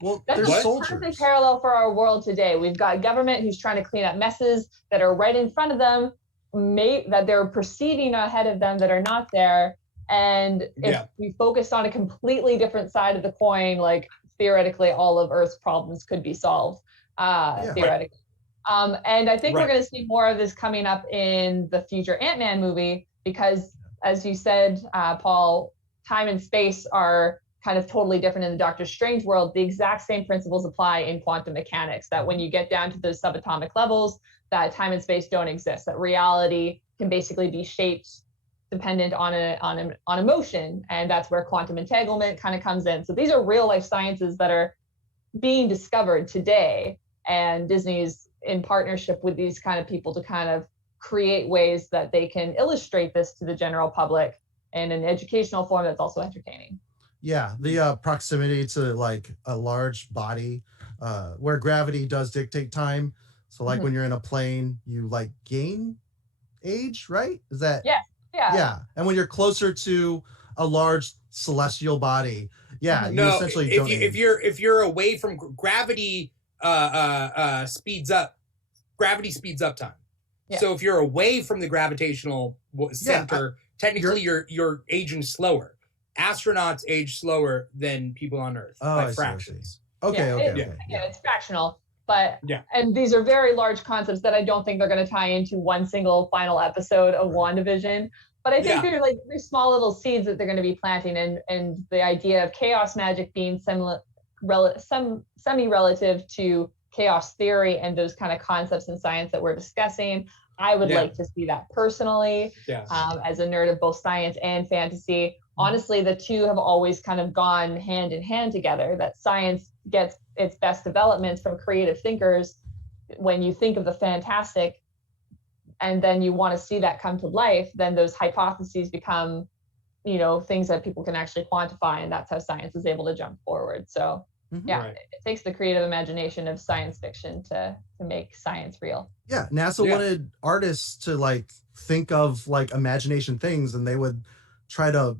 Well, that's there's a soldiers. perfect parallel for our world today. We've got government who's trying to clean up messes that are right in front of them, that they're perceiving ahead of them that are not there. And if we focused on a completely different side of the coin, like theoretically all of Earth's problems could be solved, theoretically. And I think we're going to see more of this coming up in the future Ant-Man movie, because as you said, Paul, time and space are kind of totally different in the Doctor Strange world. The exact same principles apply in quantum mechanics, that when you get down to those subatomic levels, that time and space don't exist, that reality can basically be shaped dependent on a motion, and that's where quantum entanglement kind of comes in. So these are real life sciences that are being discovered today, and Disney's in partnership with these kind of people to kind of create ways that they can illustrate this to the general public in an educational form that's also entertaining. Yeah, the proximity to like a large body where gravity does dictate time. So like when you're in a plane, you like gain age, right? Is that? Yeah. And when you're closer to a large celestial body, you essentially don't age. If you're away from gravity, speeds up. Gravity speeds up time. Yeah. So if you're away from the gravitational center, technically you're aging slower. Astronauts age slower than people on Earth by fractions. Okay. It's fractional. But and these are very large concepts that I don't think they're going to tie into one single final episode of WandaVision. But I think they're like very small little seeds that they're going to be planting, and the idea of chaos magic being semi-relative to chaos theory and those kind of concepts in science that we're discussing. I would like to see that personally, as a nerd of both science and fantasy. Honestly, the two have always kind of gone hand in hand together, that science gets its best developments from creative thinkers. When you think of the fantastic and then you want to see that come to life, then those hypotheses become, things that people can actually quantify, and that's how science is able to jump forward. So it takes the creative imagination of science fiction to make science real. Yeah, NASA wanted artists to like think of like imagination things, and they would try to,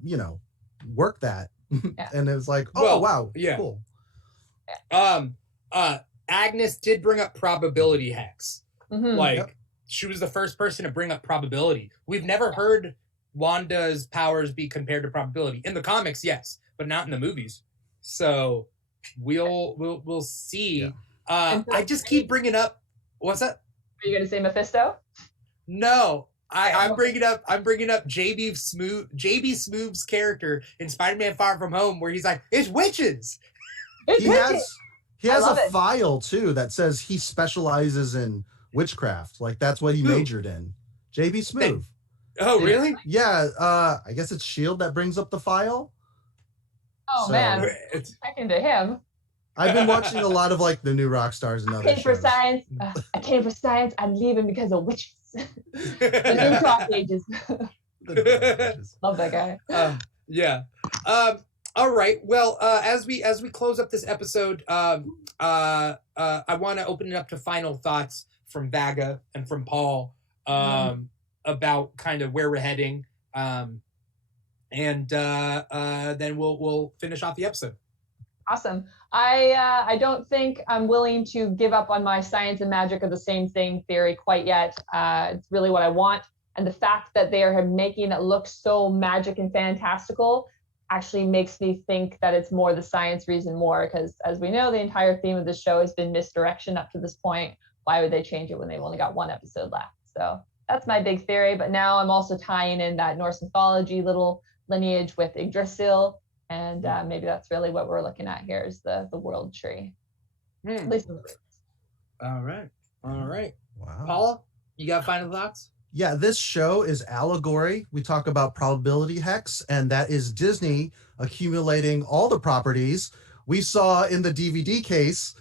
work that. And it was like, cool. Agnes did bring up probability hex. She was the first person to bring up probability. We've never heard Wanda's powers be compared to probability in the comics, yes, but not in the movies. So we'll see. I just keep bringing up. What's that? Are you gonna say Mephisto? No. I'm bringing up JB Smooth's character in Spider-Man Far From Home, where he's like, it's witches. He has a file too that says he specializes in witchcraft. Like that's what he majored in. JB Smooth. Oh, really? Yeah. I guess it's S.H.I.E.L.D. that brings up the file. Man, checking to him. I've been watching a lot of like the new rock stars and other shows. I came for science. I'm leaving because of witches. The new Dark Ages. Love that guy. All right. Well, as we close up this episode, I want to open it up to final thoughts from Vaga and from Paul about kind of where we're heading, and then we'll finish off the episode. Awesome. I don't think I'm willing to give up on my science and magic are the same thing theory quite yet. It's really what I want. And the fact that they are making it look so magic and fantastical actually makes me think that it's more the science reason more, because as we know, the entire theme of the show has been misdirection up to this point. Why would they change it when they've only got one episode left? So that's my big theory. But now I'm also tying in that Norse mythology little lineage with Yggdrasil. And maybe that's really what we're looking at here is the world tree. At least in the roots. All right. Wow. Paula, you got final thoughts? Yeah, this show is allegory. We talk about probability hex, and that is Disney accumulating all the properties. We saw in the DVD case,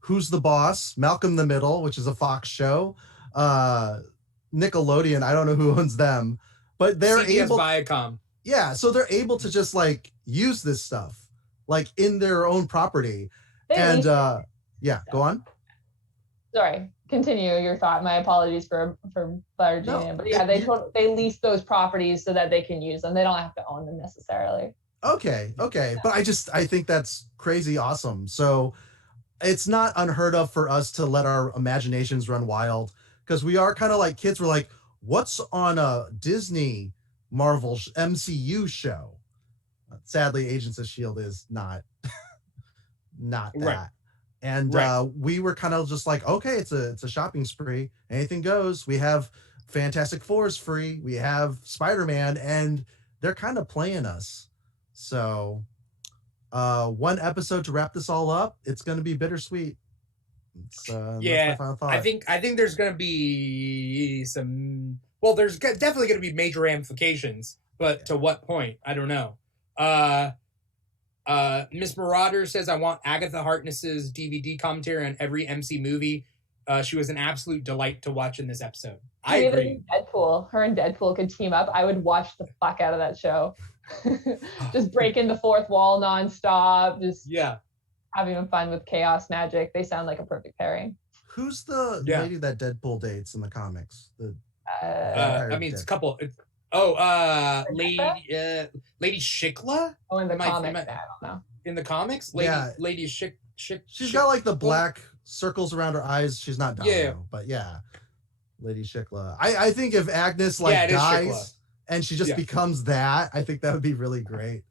Who's the Boss, Malcolm in the Middle, which is a Fox show, Nickelodeon, I don't know who owns them, but they're CBS able... Viacom. Yeah, so they're able to just like use this stuff like in their own property. And go on. Sorry, continue your thought. My apologies for barging in. But yeah, they lease those properties so that they can use them. They don't have to own them necessarily. Okay. But I think that's crazy awesome. So it's not unheard of for us to let our imaginations run wild, because we are kind of like kids. We're like, what's on a Disney Marvel MCU show. Sadly, Agents of S.H.I.E.L.D. is not that. Right. And we were kind of just like, okay, it's a shopping spree. Anything goes. We have Fantastic Four's free. We have Spider-Man, and they're kind of playing us. So one episode to wrap this all up. It's going to be bittersweet. That's my final thought. I think there's going to be some. Well, there's definitely going to be major ramifications, but to what point? I don't know. Miss Marauder says, I want Agatha Harkness's DVD commentary on every MC movie. She was an absolute delight to watch in this episode. I agree. Deadpool. Her and Deadpool could team up. I would watch the fuck out of that show. Just breaking the fourth wall nonstop. Just having fun with chaos magic. They sound like a perfect pairing. Who's the lady that Deadpool dates in the comics? It's a couple. Lady Shikla? Oh, in the comics, I don't know. In the comics? Lady Shik. She's got like the black circles around her eyes. She's not Domino, but Lady Shikla. I think if Agnes dies and she just becomes that, I think that would be really great.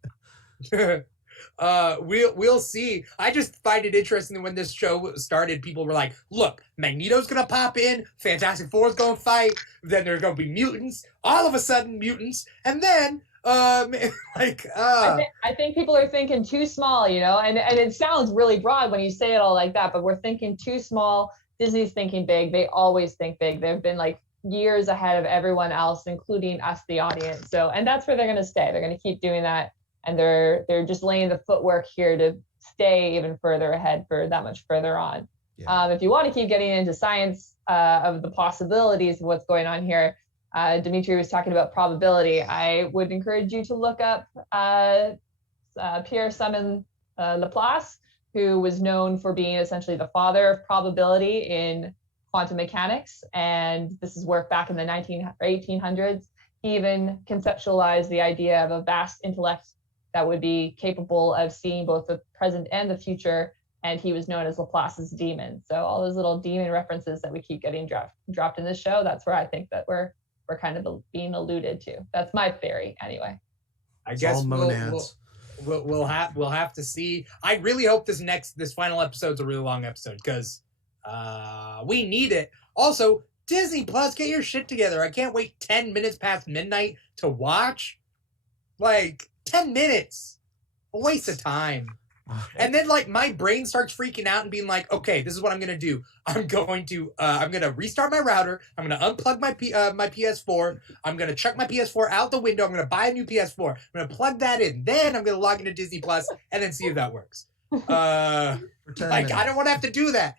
We'll see. I just find it interesting that when this show started, people were like, look, Magneto's gonna pop in, Fantastic Four's gonna fight, then there's gonna be mutants, all of a sudden mutants, and then I think people are thinking too small, and it sounds really broad when you say it all like that, but we're thinking too small. Disney's thinking big. They always think big. They've been like years ahead of everyone else, including us, the audience. So, and that's where they're gonna stay. They're gonna keep doing that. And they're just laying the footwork here to stay even further ahead for that much further on. If you want to keep getting into science of the possibilities of what's going on here, Dimithri was talking about probability. I would encourage you to look up Pierre-Simon Laplace, who was known for being essentially the father of probability in quantum mechanics. And this is work back in the 1800s. He even conceptualized the idea of a vast intellect that would be capable of seeing both the present and the future, and he was known as Laplace's demon. So all those little demon references that we keep getting dropped in this show, that's where I think that we're kind of being alluded to. That's my theory, anyway. I guess we'll have to see. I really hope this final episode's a really long episode because we need it. Also, Disney Plus, get your shit together. I can't wait 10 minutes past midnight to watch. 10 minutes. A waste of time. And then my brain starts freaking out and being like, okay, this is what I'm going to do. I'm going to restart my router. I'm going to unplug my PS4. I'm going to chuck my PS4 out the window. I'm going to buy a new PS4. I'm going to plug that in. Then I'm going to log into Disney Plus and then see if that works. I don't want to have to do that.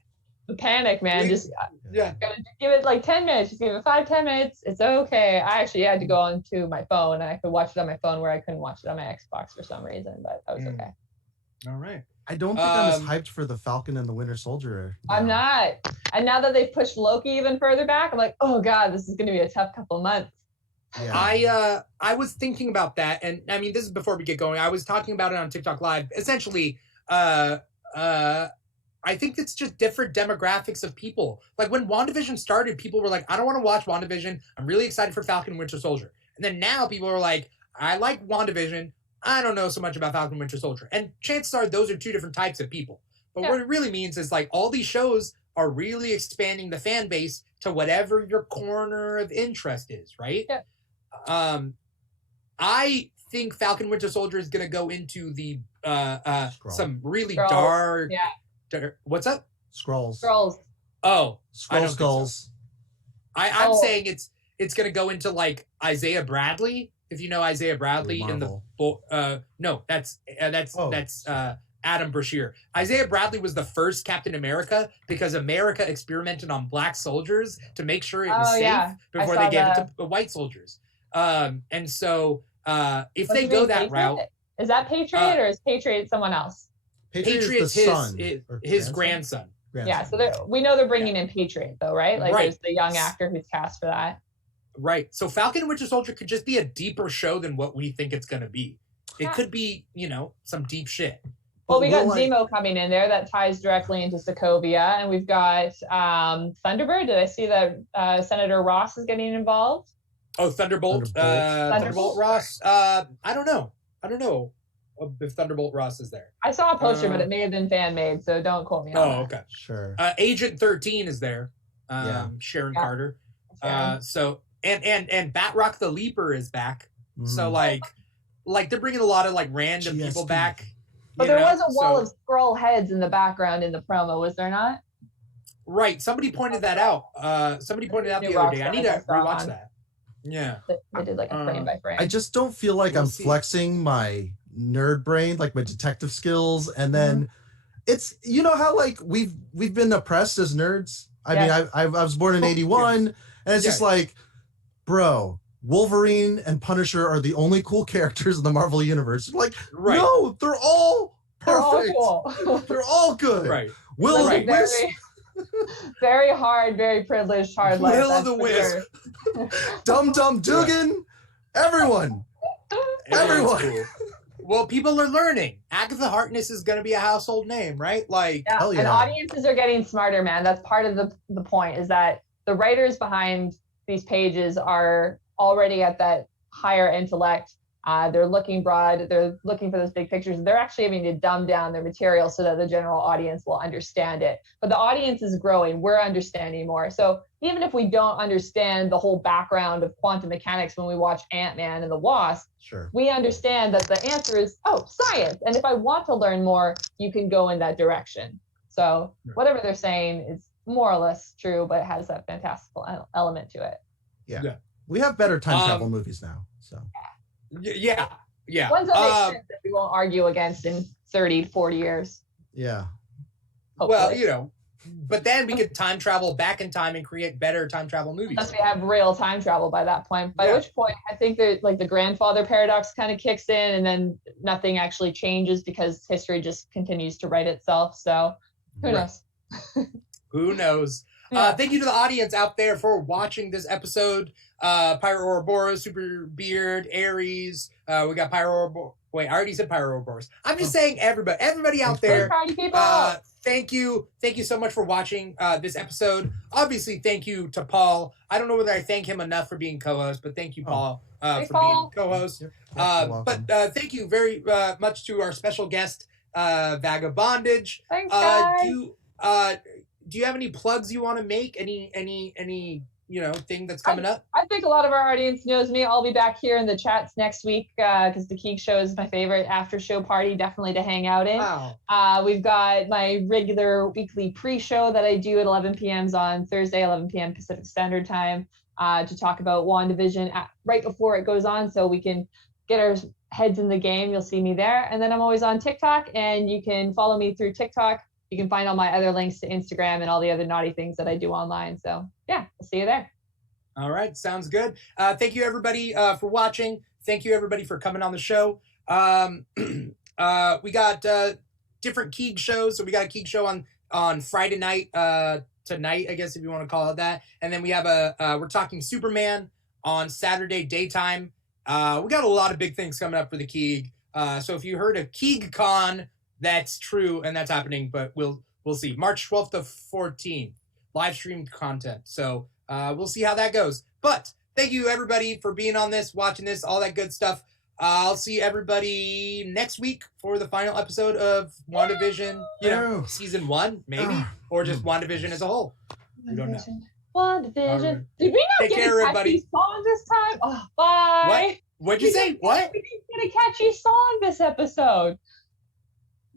The panic, man. Just give it 10 minutes. Just give it 5-10 minutes. It's okay. I actually had to go onto my phone and I could watch it on my phone where I couldn't watch it on my Xbox for some reason, but that was okay. All right. I don't think I'm as hyped for the Falcon and the Winter Soldier. I'm not. And now that they've pushed Loki even further back, I'm like, oh God, this is going to be a tough couple of months. Yeah. I was thinking about that, and I mean, this is before we get going. I was talking about it on TikTok Live. Essentially, I think it's just different demographics of people. Like when WandaVision started, people were like, I don't want to watch WandaVision. I'm really excited for Falcon and Winter Soldier. And then now people are like, I like WandaVision. I don't know so much about Falcon and Winter Soldier. And chances are those are two different types of people. But what it really means is all these shows are really expanding the fan base to whatever your corner of interest is, right? Yeah. I think Falcon and Winter Soldier is going to go into the some really Skrulls. dark... Yeah. What's up? Scrolls. Oh, Skulls. I'm saying it's gonna go into Isaiah Bradley. If you know Isaiah Bradley in the no, that's Adam Brashear. Isaiah Bradley was the first Captain America because America experimented on black soldiers to make sure it was safe before they gave it to white soldiers. And so if they go that Patriot? route, is that Patriot or is Patriot someone else? Patriot's his grandson. Yeah, so we know they're bringing in Patriot though, right? There's the young actor who's cast for that. Right. So Falcon and Winter Soldier could just be a deeper show than what we think it's going to be. It could be, some deep shit. Well, we got Zemo coming in there that ties directly into Sokovia, and we've got Thunderbird. Did I see that Senator Ross is getting involved? Oh, Thunderbolt. Thunderbolt Ross. I don't know if Thunderbolt Ross is there. I saw a poster, but it may have been fan made, so don't quote me on that. Oh, okay. Sure. Agent 13 is there. Yeah. Sharon Yeah. Carter. Sharon. So and Batrock the Leaper is back. Mhm. So like they're bringing a lot of like random people GSP. back. But you there know? was a wall So- of scroll heads in the background in the promo, was there not? Right. Somebody pointed that out. Somebody pointed out the New other day. I Rockstar need to I saw rewatch on. that. Yeah. They did like a frame by frame. I just don't feel like We'll I'm see. flexing my nerd brain, like my detective skills, and Mm-hmm. then it's how like we've been oppressed as nerds. I Yes. mean, I was born in '81, and it's just like, bro, Wolverine and Punisher are the only cool characters in the Marvel universe. Like, Right. no, they're all They're all perfect. cool. They're all good. Right. Will Right. the Wisp, Very hard, very privileged, hard life. Will o' that's the for Wisp. sure. Dum Dum Dugan, everyone. Everyone's Everyone. cool. Well, people are learning. Agatha Harkness is going to be a household name, right? Like, Yeah, Hell and yeah. audiences are getting smarter, man. That's part of the point, is that the writers behind these pages are already at that higher intellect. They're looking broad. They're looking for those big pictures. They're actually having to dumb down their material so that the general audience will understand it. But the audience is growing. We're understanding more. So even if we don't understand the whole background of quantum mechanics when we watch Ant-Man and the Wasp, Sure. we understand that the answer is, science. And if I want to learn more, you can go in that direction. So whatever they're saying is more or less true, but it has that fantastical element to it. Yeah. We have better time Um, travel movies now. So yeah. Ones that make sense that we won't argue against in 30, 40 years. yeah. Well, hopefully. but then we could time travel back in time and create better time travel movies. Unless we have real time travel by that point, by Yeah. which point I think that like the grandfather paradox kind of kicks in, and then nothing actually changes because history just continues to write itself. So who Right. knows? Who knows? Yeah. Thank you to the audience out there for watching this episode. Pyro Ouroboros, Super Beard, Aries. We got Pyro Ouroboros. Wait, I already said Pyro Ouroboros. I'm just saying everybody out Thanks, there. Party people. Thank you so much for watching this episode. Obviously, thank you to Paul. I don't know whether I thank him enough for being co-host, but thank you, Paul, Hey, for Paul. being co-host. Yep, you're But welcome. thank you very much to our special guest, Vaga Bondage. Thanks, guys. Do you have any plugs you want to make? Any thing that's coming up? I think a lot of our audience knows me. I'll be back here in the chats next week because the Keeg Show is my favorite after-show party, definitely to hang out in. Wow. We've got my regular weekly pre-show that I do at 11 p.m. on Thursday, 11 p.m. Pacific Standard Time, to talk about WandaVision right before it goes on, so we can get our heads in the game. You'll see me there. And then I'm always on TikTok, and you can follow me through TikTok. You can find all my other links to Instagram and all the other naughty things that I do online. So yeah, I'll see you there. All right, sounds good. Thank you everybody for watching. Thank you everybody for coming on the show. We got different Keeg shows. So we got a Keeg show on Friday night, tonight, I guess if you want to call it that. And then we have we're talking Superman on Saturday daytime. We got a lot of big things coming up for the Keeg. So if you heard of KeegCon, that's true and that's happening, but we'll see. March 12th to 14th, live streamed content. So we'll see how that goes. But thank you everybody for being on this, watching this, all that good stuff. I'll see everybody next week for the final episode of WandaVision, Ew. season 1, maybe, or just WandaVision as a whole. We don't know. WandaVision. All right. Did we not Take get care, a everybody. catchy song this time? Oh, bye. What'd you say? What? We didn't get a catchy song this episode.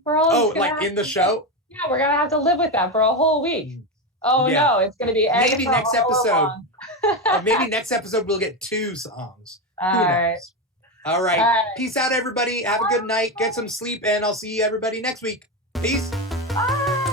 We're all Oh, just gonna like have in the to- show? Yeah, we're gonna have to live with that for a whole week. Oh Yeah. no, it's gonna be Maybe Agatha next all episode. along. Or maybe next episode we'll get 2 songs. Who All right. knows? All right. All right. Peace out, everybody. Have a good night. Get some sleep, and I'll see everybody next week. Peace. Bye.